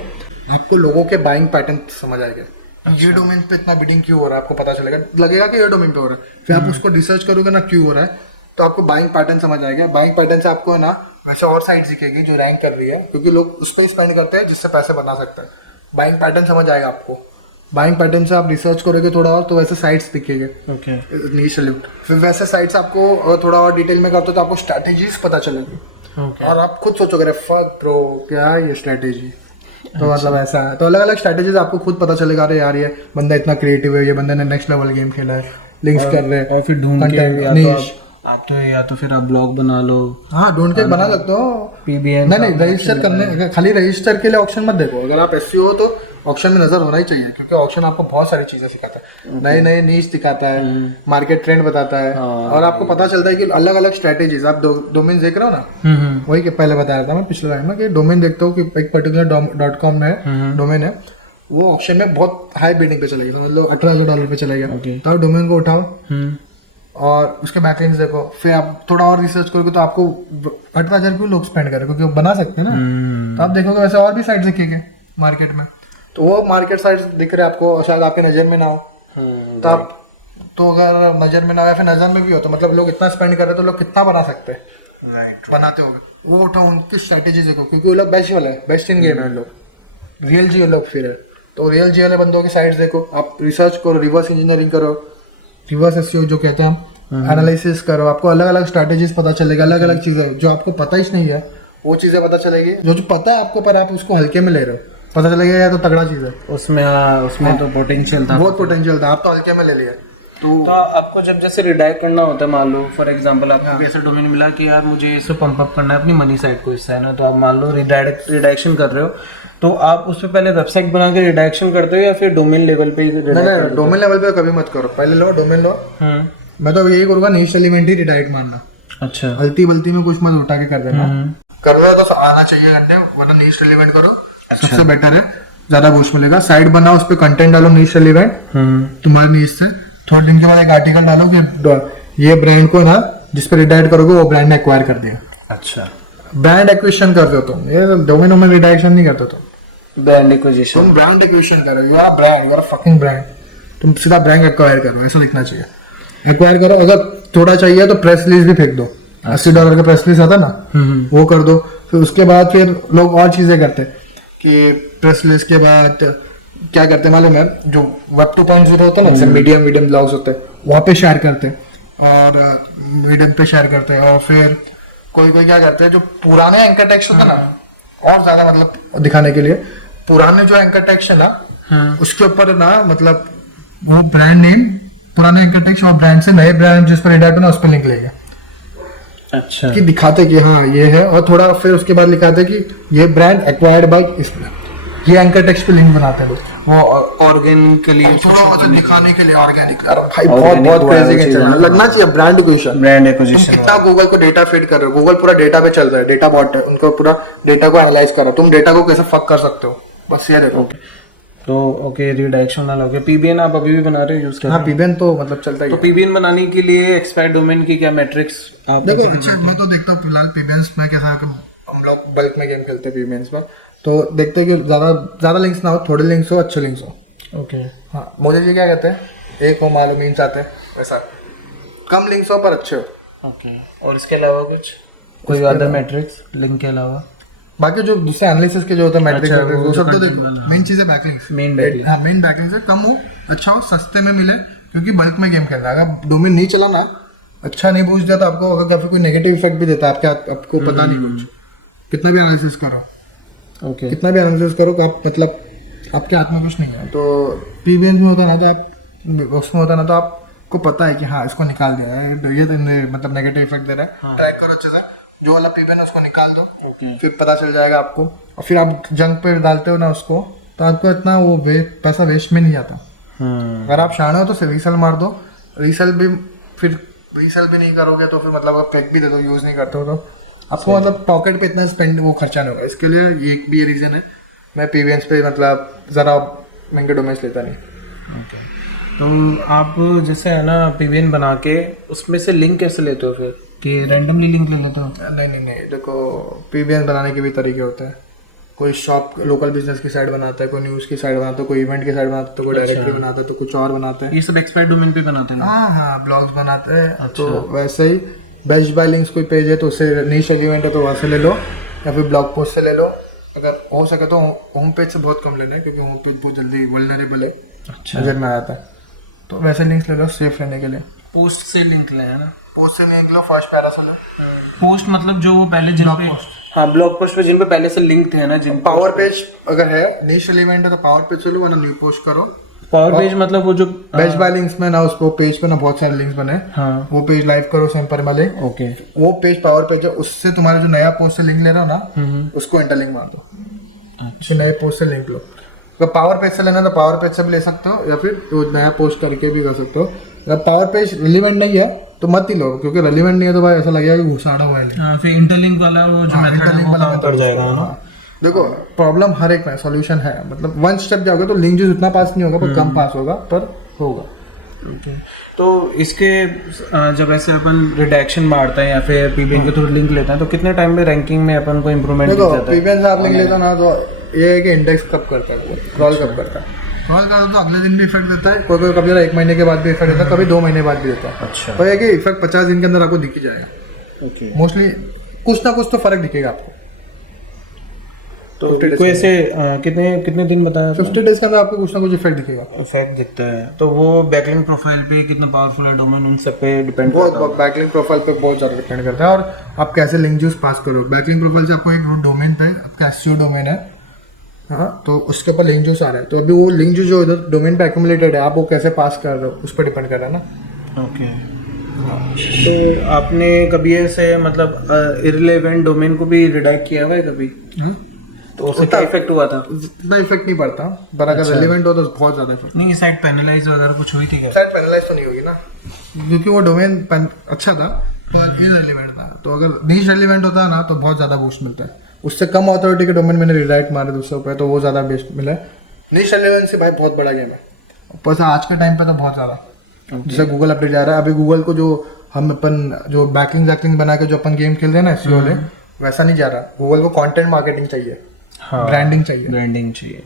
आपको लोगों के बाइंग पैटर्न समझ आएगा। ये डोमेन पे इतना बिडिंग क्यों हो रहा है, आपको पता चलेगा, लगेगा कि ये डोमेन पे हो रहा है। फिर आप उसको रिसर्च करोगे ना क्यों हो रहा है, तो आपको बाइंग पैटर्न समझ आएगा। बाइंग पैटर्न से आपको है ना वैसे और साइट दिखेगी जो रैंक कर रही है, क्योंकि लोग उस पर स्पेंड करते हैं जिससे पैसे बना सकते हैं। बाइंग पैटर्न समझ आएगा आपको। बाइंग पैटर्न से आप रिसर्च करोगे थोड़ा और, तो वैसे साइट्स दिखेंगे। ओके, फिर वैसे साइट्स आपको थोड़ा और डिटेल में करते हो तो आपको स्ट्रैटेजीज पता चलेगी। और आप खुद सोचोगे फक ब्रो क्या ये स्ट्रैटेजी, तो मतलब ऐसा है। तो अलग अलग स्ट्रैटेजीज आपको खुद पता चलेगा, अरे यार ये बंदा इतना क्रिएटिव है, ये बंदे ने नेक्स्ट लेवल गेम खेला है, लिंक्स कर रहे हैं। और फिर ढूंढ के या तो फिर आप ब्लॉग बना लो। हाँ, ढूंढ के बना सकते हो। PBN नहीं रजिस्टर करने, खाली रजिस्टर के लिए ऑप्शन मत देखो। अगर आप SEO हो तो ऑप्शन में नजर होना ही चाहिए, क्योंकि ऑप्शन आपको बहुत सारी चीजें सिखाता है, नए नए नीश दिखाता है, मार्केट ट्रेंड बताता है। और आपको पता चलता है कि अलग अलग स्ट्रेटेजीज, आप डोमेन देख रहे हो ना, वही के पहले बता रहा था मैं पिछले टाइम में कि डोमेन देखते हो कि एक पर्टिकुलर .com में डोमेन है, वो ऑप्शन में बहुत हाई बिडिंग पे चलेगा, मतलब $18,000 पे चलेगा। तो आप डोमेन को उठाओ और उसके बैकलिंक्स देखो, फिर आप थोड़ा और रिसर्च करोगे तो आपको 18,000 क्यों लोग स्पेंड करें, क्योंकि वो बना सकते हैं ना। तो आप देखोगे वैसे और भी साइट्स दिखेंगे मार्केट में, तो वो मार्केट साइट्स दिख रहे हैं आपको, शायद आपके नज़र में ना हो। तो आप तो अगर नज़र में ना हो या फिर नज़र में भी हो तो मतलब लोग इतना स्पेंड कर रहे हैं तो लोग कितना बना सकते हैं, बनाते होंगे। वो उठाओ, उनकी स्ट्रैटेजी देखो, क्योंकि वो लोग बेस्ट वाले हैं, बेस्ट इन गेम है लोग, रियल जी लोग। फिर तो रियल जी वाले बंदों की साइट्स देखो, आप रिसर्च करो, रिवर्स इंजीनियरिंग करो, रिवर्स SEO जो कहते हैं, एनालिसिस करो, आपको अलग अलग स्ट्रैटेजीज पता चलेगा। अलग अलग चीज़ें जो आपको पता ही नहीं है वो चीज़ें पता चलेगी, जो पता है आपको पर आप उसको हल्के में ले रहे हो, पता चलेगा यार तो तगड़ा चीज़ है उसमें। हाँ, उसमें तो पोटेंशियल था, बहुत पोटेंशियल था, आप तो हल्के में ले लिया। तो आपको जब जैसे रिडायरेक्ट करना होता है, मान लो फॉर एग्जांपल आपको ऐसा डोमेन मिला कि यार मुझे इसे पंप अप करना है अपनी मनी साइट को, इससे है ना, तो आप मान लो रिडायरेक्शन कर रहे हो, तो आप उस पर पहले वेबसाइट बना के रिडायरेक्शन करते हो या फिर डोमेन लेवल पे? नहीं, डोमेन लेवल पे कभी मत करो, पहले लो डोमेन लो। मैं तो यही करूँगा, नीश एलिमेंट ही रिडायरेक्ट मारना। अच्छा, गलती बल्ती में कुछ मत उठा के कर देना। कर रहे हो तो आना चाहिए घंटे, वरना नीश एलिमेंट करो, सबसे बेटर है, ज्यादा बूस्ट मिलेगा। साइड बनाओ, उस पर कंटेंट डालो नीश एलिमेंट तुम्हारे नीश से। थोड़े दिन के बाद एक आर्टिकल डालो कि ये ब्रांड को ना जिस पर रिडायरेक्ट करोगे वो ब्रांड ने एक्वायर कर दिया। अच्छा, ब्रांड एक्विजिशन करते हो तुम, ये डोमेन में रिडायरेक्शन नहीं करते तुम, ब्रांड एक्विजिशन। तुम ब्रांड एक्विजिशन करो, you are brand, you are fucking brand, तुम सीधा ब्रांड एक्वायर करो, ऐसा लिखना चाहिए। एक्वायर करो, अगर थोड़ा चाहिए तो प्रेस रिलीज भी फेंक दो, $80 का प्रेस रिलीज आता ना, वो कर दो। फिर उसके बाद फिर लोग और चीजें करते हैं कि प्रेस रिलीज के बाद क्या करते हैं मालूम है, जो वेब 2.0 होता है ना, जैसे मीडियम ब्लॉग्स होते हैं, वहाँ पे शेयर करते हैं और मीडियम पे शेयर करते हैं। और फिर कोई क्या करते हैं, जो पुराने एंकर टेक्स्ट होता है ना, और ज्यादा मतलब दिखाने के लिए पुराने जो एंकर टेक्स्ट है ना, उसके ऊपर ना मतलब वो ब्रांड नेम, पुराने एंकर टेक्स्ट और ब्रांड से नए ब्रांड जिस पर रिडायरेक्ट होना उस पर लिंक लेगा। अच्छा, कि दिखाते कि हाँ ये है, और थोड़ा फिर उसके बाद लिखाते कि ये ब्रांड एक्वायर्ड बाय इस, ये एंकर टेक्स्ट पे लिंक बनाते हैं लोग, वो ऑर्गेनिकली थोड़ा दिखाने के लिए। ऑर्गेनिक भाई बहुत क्रेजी के चलना लगना चाहिए ब्रांड एक्विजिशन। कितना गूगल को डेटा फीड कर रहे हो, गूगल पूरा डेटा पे चल रहा है, डेटा बॉट है, उनको पूरा डेटा को एनालाइज कर रहा है, तुम डेटा को कैसे फक कर सकते हो, बस ये देखो। तो ओके, रिडायरेक्शन वाला हो गया। PBN आप अभी भी बना रहे हो, यूज कर रहे हो? हाँ, PBN तो मतलब चलता ही है। तो PBN बनाने के लिए एक्सपायर्ड डोमेन की क्या मैट्रिक्स आप देखो? अच्छा, मैं तो देखता हूँ फिलहाल PBNs में कैसा है, हम लोग बल्क में गेम खेलते हैं PBNs में, तो देखते हैं कि ज्यादा लिंक्स ना हो, थोड़े लिंक्स हो, अच्छे लिंक्स हो। ओके, हाँ, मुझे ये क्या कहते हैं, एक हो मालूम मीन्स आते हैं, वैसा कम लिंक्स हो पर अच्छे हो, ओके, और इसके अलावा कुछ कोई अदर मैट्रिक्स लिंक के अलावा? बाकी जो दूसरे एनालिसिस के जो होता है मैट्रिक्स अच्छा, वो वो सब तो content देखो, वाला। मेन चीज है बैकलिंक्स। Main backlink. हाँ, मेन बैकलिंक्स है, कम हो, अच्छा हो, सस्ते में मिले, क्योंकि बल्क में गेम खेलना है। अगर डोमेन नहीं चलाना, अच्छा नहीं बूस्ट दिया तो आपको अगर काफी कोई नेगेटिव इफेक्ट भी देता है आपको पता नहीं कुछ, कितना भी एनालिसिस करो, ओके, कितना भी एनालिसिस करो आप मतलब आपके हाथ में कुछ नहीं है। तो पीबीएन में होता ना तो आप उसमें होता ना तो आपको पता है कि हाँ इसको निकाल दिया है, ये तो मतलब नेगेटिव इफेक्ट दे रहा है। हाँ। ट्रैक करो अच्छे से, जो वाला पीबीएन है उसको निकाल दो, ओके, फिर पता चल जाएगा आपको। और फिर आप जंक पे डालते हो ना उसको, तो आपको इतना वो पैसा वेस्ट में नहीं जाता। अगर आप शाणे हो तो सिर्फ रीसेल मार दो, रीसेल भी फिर रीसेल भी नहीं करोगे तो फिर मतलब अगर पैक भी दे दो, यूज नहीं करते हो तो आपको मतलब पॉकेट पे इतना स्पेंड वो खर्चा नहीं होगा। इसके लिए एक भी ये रीजन है मैं पीवीएन्स पे मतलब ज़रा महंगे डोमेन्स लेता नहीं। ओके। तो आप जैसे है ना पीवीएन बना के उसमें से लिंक कैसे लेते हो फिर, कि रैंडमली लिंक ले लेते हो? नहीं, देखो पीवीएन बनाने के भी तरीके होते हैं। कोई शॉप लोकल बिजनेस की साइट बनाता है, कोई न्यूज़ की साइट बनाता है, कोई इवेंट की साइट बनाता है, तो कोई डायरेक्टरी बनाता है, तो कुछ और बनाते हैं। ये सब एक्सपायर्ड डोमेन पे बनाते हैं? हाँ, ब्लॉग्स बनाते हैं। तो वैसे ही बेस्ट बाय लिंक्स कोई पेज है तो उससे नीश एलिमेंट है तो वहाँ से ले लो, या फिर ब्लॉग पोस्ट से ले लो। अगर हो सके तो होम पेज से बहुत कम लेना है, क्योंकि होम पेज बहुत जल्दी वल्नरेबल है, अच्छा, नजर में आता है। तो वैसे लिंक्स ले लो सेफ रहने के लिए। पोस्ट से लिंक ले है ना? पोस्ट से लिंक लो, फर्स्ट पैरा से लो। पोस्ट मतलब जो वो पहले जिन पे, हाँ ब्लॉग पोस्ट पे जिन पे पहले से लिंक थे ना, जिन पावर पेज अगर है नीश एलिमेंट है तो पावर पेज से लो, वरना न्यू पोस्ट करो। पावर पेज मतलब वो जो बेस्ट बाय लिंक्स में ना उसको पेज पे ना बहुत सारे लिंक्स बने, हाँ, वो पेज लाइव करो सिंपल वाले। ओके, वो पेज पावर पेज है, उससे तुम्हारा जो नया पोस्ट से लिंक ले रहा हो ना, उसको इंटरलिंक मार दो। अच्छा, नए पोस्ट से लिंक लो। अगर पावर पेज से लेना तो पावर पेज से भी ले सकते हो, या फिर वो नया पोस्ट करके भी कर सकते हो। अगर पावर पेज रिलीवेंट नहीं है तो मत ही लो, क्योंकि रिलीवेंट नहीं है तो भाई ऐसा लगेगा कि घुसाड़ा हुआ है। हाँ, फिर इंटरलिंक वाला वो जो मेथड है वो काम कर जाएगा ना। देखो प्रॉब्लम हर एक में सॉल्यूशन है, मतलब वन स्टेप जाओगे तो लिंक जो उतना पास नहीं होगा पर कम पास होगा, पर होगा। तो इसके जब ऐसे अपन रिडक्शन मारते हैं या फिर पीबीएन के थ्रू लिंक लेते हैं तो कितने टाइम में रैंकिंग में अपन को इम्प्रूवमेंट दिख देखो जाता है? पीबीएन से आप लिंक लेते हो ना तो ये है कि इंडेक्स कब करता है, क्रॉल कब करता है। क्रॉल करता तो अगले दिन भी इफेक्ट देता है, कोई कोई कभी 1 महीने के बाद भी इफेक्ट देता है, कभी 2 महीने बाद भी देता है। अच्छा, पर ये कि इफेक्ट 50 दिन के अंदर आपको दिख ही जाएगा। ओके। मोस्टली कुछ ना कुछ तो फर्क दिखेगा आपको। तो कोई ऐसे कितने दिन बताया? 50 डेज के अंदर आपको कुछ ना कुछ इफेक्ट दिखेगा। इफेक्ट दिखता है तो वो बैकलिंक प्रोफाइल पे कितना पावरफुल है डोमेन, उन सब पे डिपेंड करता है। बहुत बैकलिंक प्रोफाइल पे बहुत ज़्यादा डिपेंड करता है, और आप कैसे लिंक जूस पास करो। बैकलिंक प्रोफाइल से आपको एक डोमेन पे आपका एसईओ डोमेन है, हाँ, तो उसके ऊपर लिंक जूस आ रहा है, तो अभी वो लिंक जूस जो इधर डोमेन पे एक्यूमुलेटेड है आप वो कैसे पास कर रहे हो उस पर डिपेंड कर रहा है ना। ओके। तो आपने कभी ऐसे मतलब इररिलेवेंट डोमेन को भी रिडायरेक्ट किया हुआ है कभी? तो उससे क्या इफेक्ट हुआ था? इतना इफेक्ट नहीं पड़ता, पर अगर रेलिवेंट हो तो बहुत ज़्यादा इफेक्ट। नहीं, साइट पेनलाइज वगैरह कुछ हुई थी क्या? शायद पेनलाइज तो नहीं होगी ना, क्योंकि वो डोमेन अच्छा था पर इररिलेवेंट था। तो अगर नीश रेलिवेंट होता है ना तो बहुत ज़्यादा बूस्ट मिलता है। उससे कम अथॉरिटी के डोमेन मैंने रिडायरेक्ट मारे दूसरे पे तो वो ज़्यादा बेस्ट मिला। नीश रेलिवेंसी भाई बहुत बड़ा गेम है, पर आज के टाइम पे तो बहुत ज़्यादा। जैसे गूगल अपडेट जा रहा है, अभी गूगल को जो हम अपन जो बैकलिंग बना के जो अपन गेम खेलते हैं ना एसईओ वाले, वैसा नहीं जा रहा। गूगल को कंटेंट मार्केटिंग चाहिए, हाँ, ब्रांडिंग चाहिए,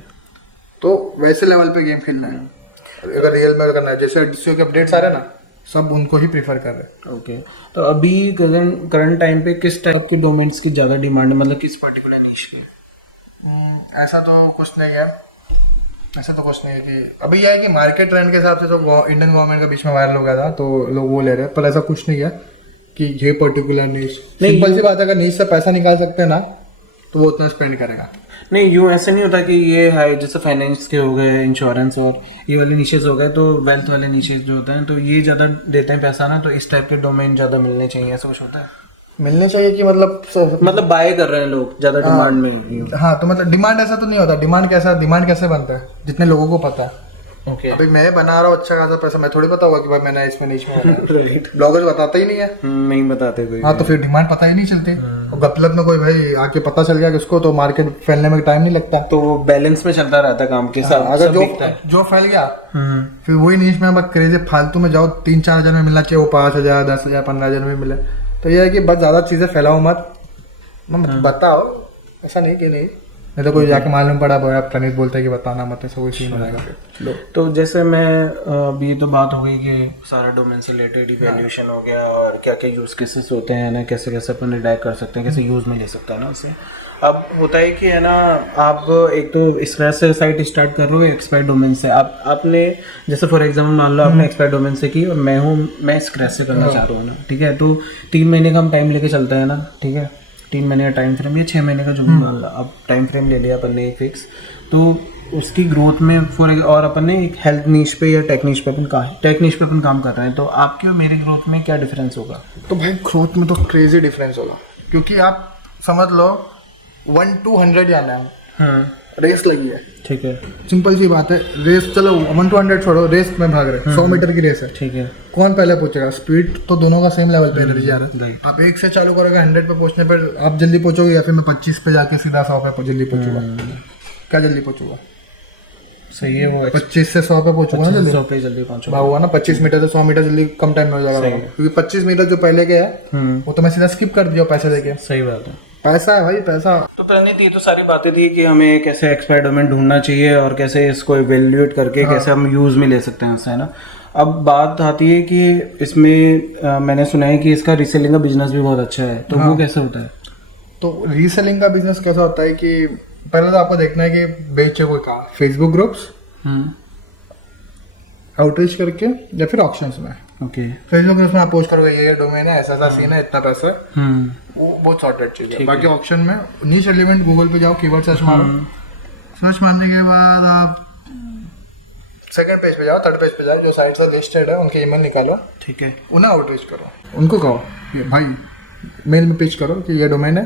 तो वैसे लेवल पे गेम खेलना है। अगर रियल में करना है, जैसे एसईओ के अपडेट्स आ रहे हैं ना, सब उनको ही प्रीफर कर रहे हैं। ओके। तो अभी करंट टाइम पे किस टाइप के डोमेन्स की ज़्यादा डिमांड है, मतलब किस पर्टिकुलर नीश की? ऐसा तो कुछ नहीं है, कि अभी यह है कि मार्केट ट्रेंड के हिसाब से तो इंडियन गवर्नमेंट का बीच में वायरल हो गया था तो लोग वो ले रहे हैं, पर ऐसा कुछ नहीं है कि ये पर्टिकुलर नीश। सिंपल सी बात है, अगर नीश से पैसा निकाल सकते हैं ना तो वो उतना स्पेंड करेगा। नहीं, यूँ ऐसा नहीं होता कि ये है जैसे फाइनेंस के हो गए, इंश्योरेंस और ये वाले नीशेज हो गए, तो वेल्थ वाले नीशेज जो होते हैं तो ये ज़्यादा देते हैं पैसा ना, तो इस टाइप के डोमेन ज़्यादा मिलने चाहिए, ऐसा कुछ होता है? मिलने चाहिए कि मतलब बाय कर रहे हैं लोग ज़्यादा डिमांड में। हाँ, तो मतलब डिमांड ऐसा तो नहीं होता। डिमांड कैसे बनता है, जितने लोगों को पता है। ओके। अभी मैं बना रहा हूँ अच्छा खासा पैसा, मैं थोड़ी पता होगा कि भाई मैंने इसमें नीच में ब्लॉगर्स बताता ही नहीं है। नहीं बताते कोई। हाँ, तो फिर डिमांड पता ही नहीं चलती। और गपलत में कोई भाई आके पता चल गया किसको, तो मार्केट फैलने में टाइम नहीं लगता। तो वो बैलेंस में चलता रहता है काम के साथ। अगर जो फैल गया फिर वही नीच में बस क्रेजी फालतू में जाओ, 3-4 हज़ार में मिलना चाहिए, वो 5,000, 10,000, 15,000 में मिले। तो यह है कि बस ज़्यादा चीज़ें फैलाओ मत, बताओ, ऐसा नहीं कि नहीं, नहीं तो कोई जाके मालूम पड़ा बोला प्रणीत बोलता है कि बताना मत, ऐसा कोई सीन हो जाएगा फिर। तो जैसे मैं अभी तो बात हो गई कि सारा डोमेन से रिलेटेड इवैल्यूएशन हो गया और क्या क्या यूज़ केसेस होते हैं ना, कैसे कैसे अपन रिडायरेक्ट कर सकते हैं, कैसे यूज़ में ले सकते हैं ना उसे। अब होता है कि है ना, आप एक तो स्क्रैच से साइट स्टार्ट कर रहे हो एक्सपायर डोमेन से। आपने जैसे फॉर एग्जांपल मान लो आपने एक्सपायर डोमेन से की और मैं स्क्रैच से करना चाह रहा हूँ ना, ठीक है। तो 3 महीने का हम टाइम लेके चलते हैं ना, ठीक है। 3 महीने का टाइम फ्रेम या 6 महीने का जो भी मान लो, अब टाइम फ्रेम ले लिया अपन ने फिक्स। तो उसकी ग्रोथ में और अपन ने एक हेल्थ नीश पे या टेक नीश पे अपन काम कर रहे हैं। तो आपके और मेरे ग्रोथ में क्या डिफरेंस होगा? तो भाई ग्रोथ में तो क्रेजी डिफरेंस होगा, क्योंकि आप समझ लो 1 to 100 जाना है। हाँ, रेस लगी है, ठीक है, सिंपल सी बात है। रेस चलो 1 to 100 छोड़ो, रेस में भाग रहे 100 मीटर की रेस है, ठीक है। कौन पहले पहुंचेगा? स्पीड तो दोनों का सेम लेवल पे एनर्जी आ रहा है। आप 1 से चालू करोगे 100 पे पहुंचने पर आप जल्दी पहुंचोगे, या फिर मैं 25 पे जाके सीधा 100 पे जल्दी पहुंचूंगा? क्या जल्दी पहुंचूंगा? सही है, वो 25 से 100 पे पहुंचूंगा ना, 100 पे जल्दी पहुंचो। हुआ ना 25 मीटर से 100 मीटर जल्दी कम टाइम में हो जाएगा, क्योंकि 25 मीटर जो पहले के है वो तो मैं सीधा स्किप कर दिया पैसे देके। सही बात है, पैसा है भाई, पैसा। तो प्रणीत ये तो सारी बातें थी कि हमें कैसे एक्सपायर डोमेन ढूंढना चाहिए और कैसे इसको इवेल्युएट करके कैसे हम यूज़ में ले सकते हैं उससे, है ना। अब बात आती है कि इसमें मैंने सुना है कि इसका रीसेलिंग का बिजनेस भी बहुत अच्छा है, तो वो कैसे होता है? तो रीसेलिंग का बिजनेस कैसा होता है कि पहले तो आपको देखना है कि बेचे कोई कहाँ, फेसबुक ग्रुप्स, आउटरीच करके, या फिर ऑक्शंस में। ओके, फेसबुक ग्रुप्स में आप पोस्ट करोगे ये डोमेन है, ऐसा ऐसा सीन है, इतना पैसा है, वो बहुत सॉर्टेड चीज है। बाकी ऑप्शन में नीच एलिमेंट गूगल पे जाओ, कीवर्ड सर्च मारो, सर्च मारने के बाद आप सेकंड पेज पे जाओ, थर्ड पेज पे जाओ, जो साइट से लिस्टेड है उनके ईमेल निकालो, ठीक है। उन्हें आउटरीच करो, उनको कहो कि भाई मेल में पिच करो कि ये डोमेन है,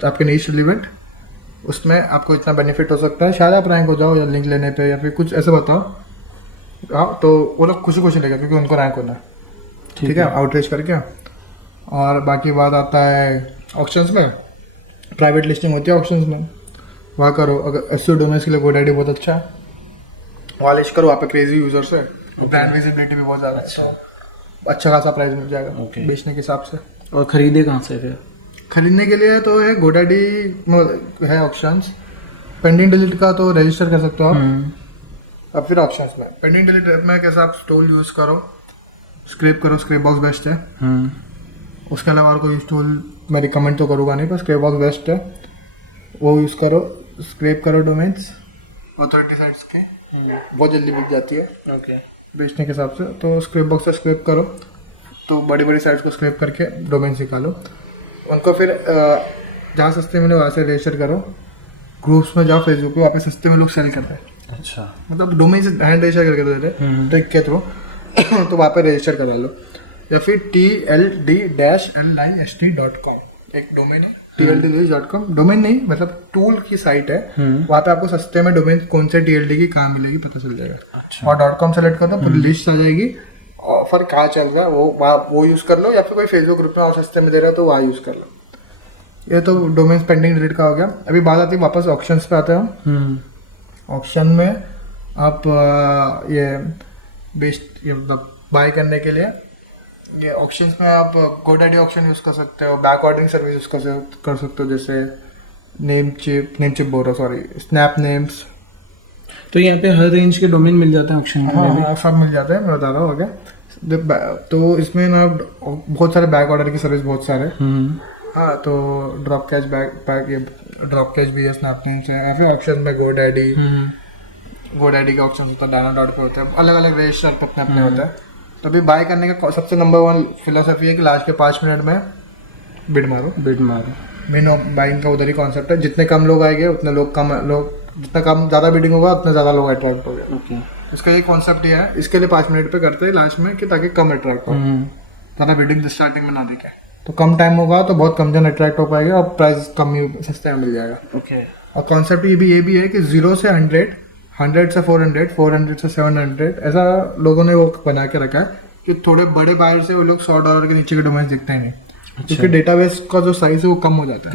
तो आपके नीच एलिमेंट उसमें आपको इतना बेनिफिट हो सकता है, शायद आप रैंक हो जाओ या लिंक लेने पे, या फिर कुछ ऐसा बताओ। हाँ, तो वो लोग खुशी खुशी लेगा क्योंकि उनको रैंक होना है, ठीक है, आउटरीच करके। और बाकी बात आता है ऑक्शंस में, प्राइवेट लिस्टिंग होती है ऑक्शंस में, वहाँ करो। अगर एसईओ डोमेन्स के लिए GoDaddy बहुत अच्छा है, वहाँ लिस्ट करो, वहाँ पे क्रेजी यूजर्स है, ब्रांड विजिबिलिटी भी बहुत ज़्यादा अच्छा खासा प्राइस मिल जाएगा बेचने के हिसाब से। और खरीदे कहाँ से फिर? खरीदने के लिए तो है GoDaddy है ऑप्शंस, पेंडिंग डिलीट का तो रजिस्टर कर सकते हो आप। अब फिर ऑप्शंस में पेंडिंग डिलीट में कैसे आप स्टोल यूज़ करो, स्क्रैप करो, स्क्रैप बॉक्स बेस्ट है। उसके अलावा और कोई टूल मैं रिकमेंड तो करूँगा नहीं, पर स्क्रैप बॉक्स बेस्ट है, वो यूज़ करो। स्क्रैप करो डोमेन्स अथॉरिटी साइट्स के, बहुत जल्दी बिक जाती है ओके, बेचने के हिसाब से। तो स्क्रैप बॉक्स से स्क्रैप करो, तो बड़ी बड़ी साइट्स को स्क्रैप करके डोमेन्स निकालो, उनको फिर जहाँ सस्ते मिले वहाँ से रजिस्टर करो। ग्रुप्स में जाओ फेसबुक पे, वहाँ पे सस्ते में लोग सेल करते हैं, अच्छा, मतलब डोमेन से हैंड रजिस्टर करके दे रहे ट्रिक के थ्रू तो वहाँ पे रजिस्टर करा लो। या फिर tld-list.com एक डोमेन है, tld-list.com डोमेन नहीं, मतलब टूल की साइट है, वहाँ पे आपको सस्ते में डोमेन कौन से TLD की कहाँ मिलेगी पता चल जाएगा। अच्छा। और .com सेलेक्ट कर दो, पूरी लिस्ट आ जाएगी, ऑफर कहाँ चल रहा है वो यूज़ कर लो, या फिर कोई फेसबुक ग्रुप में और सस्ते में दे रहा है तो वहाँ यूज़ कर लो। ये तो डोमेन पेंडिंग डिलीट का हो गया। अभी बात आती है वापस ऑप्शंस पे आते हैं। ऑप्शन में आप ये बेस्ट, ये मतलब बाय करने के लिए ये ऑप्शंस में आप GoDaddy ऑप्शन यूज़ कर सकते हो, बैक ऑर्डरिंग सर्विस यूज़ कर सकते हो, जैसे नेम चिप बोल रहा, सॉरी, स्नैप नेम्स। तो यहाँ पे हर रेंज के डोमेन मिल जाते हैं ऑप्शन में? हाँ, सब मिल जाते हैं, मैं बता रहा हूँ। ओके, तो इसमें ना बहुत सारे बैक ऑर्डर की सर्विस बहुत सारे। हाँ, तो ड्रॉप कैच ये ड्रॉप कैच भी है, स्नैप नेम्स है, या फिर ऑप्शन में GoDaddy का ऑप्शन होता है, डायनाडॉट पे होता है, अलग अलग रजिस्टर पे अपने अपने होता है। तो अभी बाय करने का सबसे नंबर 1 फिलोसफी है कि लास्ट के 5 मिनट में बिड मारो। मेन बाइंग का उधर ही कॉन्सेप्ट है, जितने कम लोग आएंगे उतने जितना कम ज़्यादा बिडिंग होगा उतने ज़्यादा लोग अट्रैक्ट हो गए। इसका ये कॉन्सेप्ट ये है, इसके लिए 5 मिनट पे करते हैं लास्ट में कि ताकि कम अट्रैक्ट हो, ज़्यादा बिडिंग स्टार्टिंग में ना दिखे, तो कम टाइम होगा तो बहुत कम जन अट्रैक्ट हो पाएगा और प्राइस कम ही सस्ते में मिल जाएगा। ओके, और कॉन्सेप्ट ये भी है कि 0 से 100, 100 से 400, 400 से 700, ऐसा लोगों ने वो बना के रखा है कि थोड़े बड़े बायर से वो लोग $100 के नीचे के डोमेन दिखते हैं नहीं। अच्छा। क्योंकि डेटाबेस का जो साइज है वो कम हो जाता है,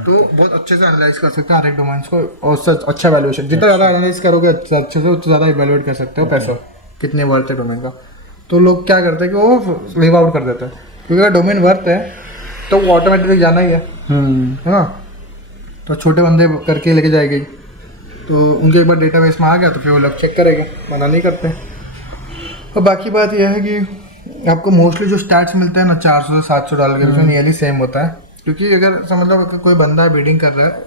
तो बहुत अच्छे से एनालाइज कर सकते हैं हर एक डोमेन्स को, और अच्छा वैल्यूएशन, जितना ज़्यादा एनालाइज करोगे अच्छे से उतना ज़्यादा इवैल्यूएट कर सकते हो पैसा कितने वर्थ है डोमेन का। तो लोग क्या करते हैं कि वो लीव आउट कर देते हैं, क्योंकि अगर डोमेन वर्थ है तो वो ऑटोमेटिकली जाना ही है ना। तो छोटे बंदे करके लेके जाएगी, तो उनके एक बार डेटाबेस में आ गया तो फिर वो लोग चेक करेंगे, मना नहीं करते। और बाकी बात यह है कि आपको मोस्टली जो स्टैट्स मिलते हैं ना $400 से $700 के बीच में नियरली सेम होता है, क्योंकि अगर समझ लो कि कोई बंदा बिडिंग कर रहा है,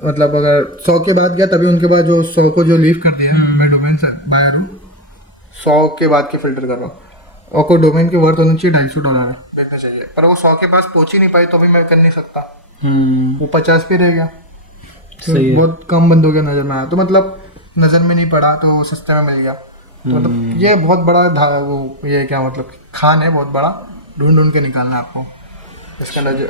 मतलब अगर 100 के बाद गया तभी उनके बाद जो 100 को जो लीव कर दिया, मैं डोमेन से बाहर हूँ, 100 के बाद के फिल्टर कर रहा हूँ, और कोई डोमेन की वर्थ होनी चाहिए $250 है, देखना चाहिए, पर वो 100 के पास पहुँच ही नहीं पाई तो भी मैं कर नहीं सकता, वो 50 पे रह गया, तो बहुत कम बंदों के नज़र में आया, तो मतलब नज़र में नहीं पड़ा तो सस्ते में मिल गया। तो मतलब ये बहुत बड़ा वो ये क्या मतलब खान है बहुत बड़ा, ढूंढ के निकालना है आपको इसका नजर।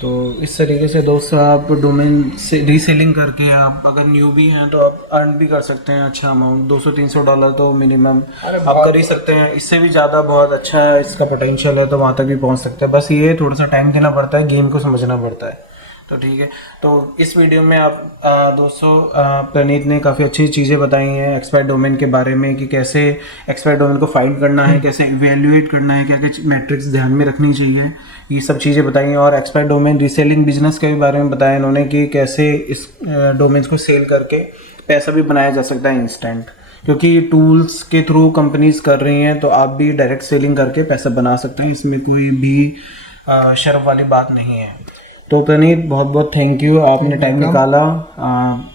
तो इस तरीके से दोस्तों आप डोमेन से रीसेलिंग करके आप अगर न्यू भी हैं तो आप अर्न भी कर सकते हैं अच्छा अमाउंट, $200-300 तो मिनिमम आप कर ही सकते हैं, इससे भी ज़्यादा बहुत अच्छा इसका पोटेंशियल है, तो वहाँ तक भी पहुँच सकते हैं। बस ये थोड़ा सा टाइम देना पड़ता है, गेम को समझना पड़ता है। तो ठीक है, तो इस वीडियो में आप दोस्तों प्रणीत ने काफ़ी अच्छी चीज़ें बताई हैं एक्सपायर्ड डोमेन के बारे में, कि कैसे एक्सपायर्ड डोमेन को फाइंड करना है, कैसे इवेल्युएट करना है, क्या क्या मैट्रिक्स ध्यान में रखनी चाहिए, ये सब चीज़ें बताई हैं। और एक्सपायर्ड डोमेन रीसेलिंग बिजनेस के भी बारे में बताया इन्होंने, कि कैसे इस डोमेन्स को सेल करके पैसा भी बनाया जा सकता है इंस्टेंट, क्योंकि टूल्स के थ्रू कंपनीज कर रही हैं, तो आप भी डायरेक्ट सेलिंग करके पैसा बना सकते हैं, इसमें कोई भी शर्म वाली बात नहीं है। तो प्रणीत बहुत बहुत थैंक यू, आपने टाइम निकाला।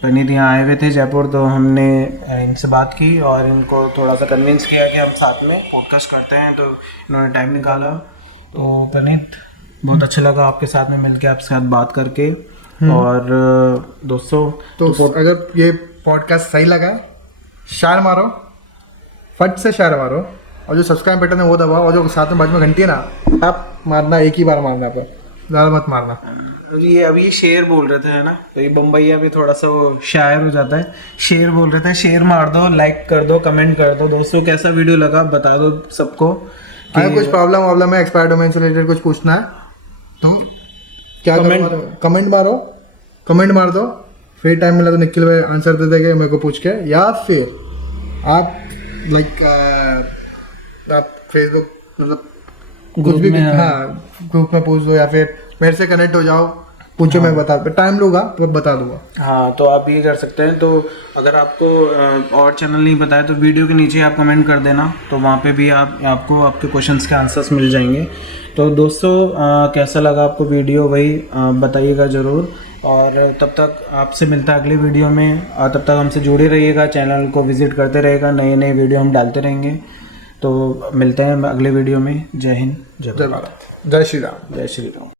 प्रणीत यहाँ आए हुए थे जयपुर, तो हमने इनसे बात की और इनको थोड़ा सा कन्विंस किया कि हम साथ में पॉडकास्ट करते हैं, तो इन्होंने टाइम निकाला। तो प्रणीत बहुत अच्छा लगा आपके साथ में मिलकर, आपके साथ बात करके। और दोस्तों तो अगर ये पॉडकास्ट सही लगा शेयर मारो, फट से शेयर मारो, और जो सब्सक्राइब बटन है वो दबाओ, और जो साथ में बाजू में घंटी है ना आप मारना, एक ही बार मारना, पर ज़्यादा मत मारना। अभी ये शेर बोल रहे थे है ना, तो ये बम्बईया भी थोड़ा सा वो शायर हो जाता है, शेर बोल रहे थे, शेर मार दो, लाइक कर दो, कमेंट कर दो। दोस्तों कैसा वीडियो लगा बता दो सबको। अगर कुछ प्रॉब्लम है एक्सपायर्ड डोमेन से रिलेटेड कुछ पूछना है तो क्या कमेंट मार दो, फिर टाइम मिला तो निखिल भाई आंसर दे देंगे मेरे को पूछ के, या फिर आप आप फेसबुक मतलब कुछ भी ग्रुप में पूछ दो, या फिर मेरे से कनेक्ट हो जाओ, पूछो। मैं बता टाइम लूँगा तो बता दूंगा। हाँ, तो आप ये कर सकते हैं। तो अगर आपको और चैनल नहीं पता है तो वीडियो के नीचे आप कमेंट कर देना, तो वहाँ पे भी आपको आपके क्वेश्चंस के आंसर्स मिल जाएंगे। तो दोस्तों कैसा लगा आपको वीडियो वही बताइएगा ज़रूर, और तब तक आपसे मिलता है अगले वीडियो में। तब तक हमसे जुड़े रहिएगा, चैनल को विजिट करते रहेगा, नए नए वीडियो हम डालते रहेंगे। तो मिलते हैं अगले वीडियो में। जय हिंद, जय भारत, जय श्री राम। जय श्री राम।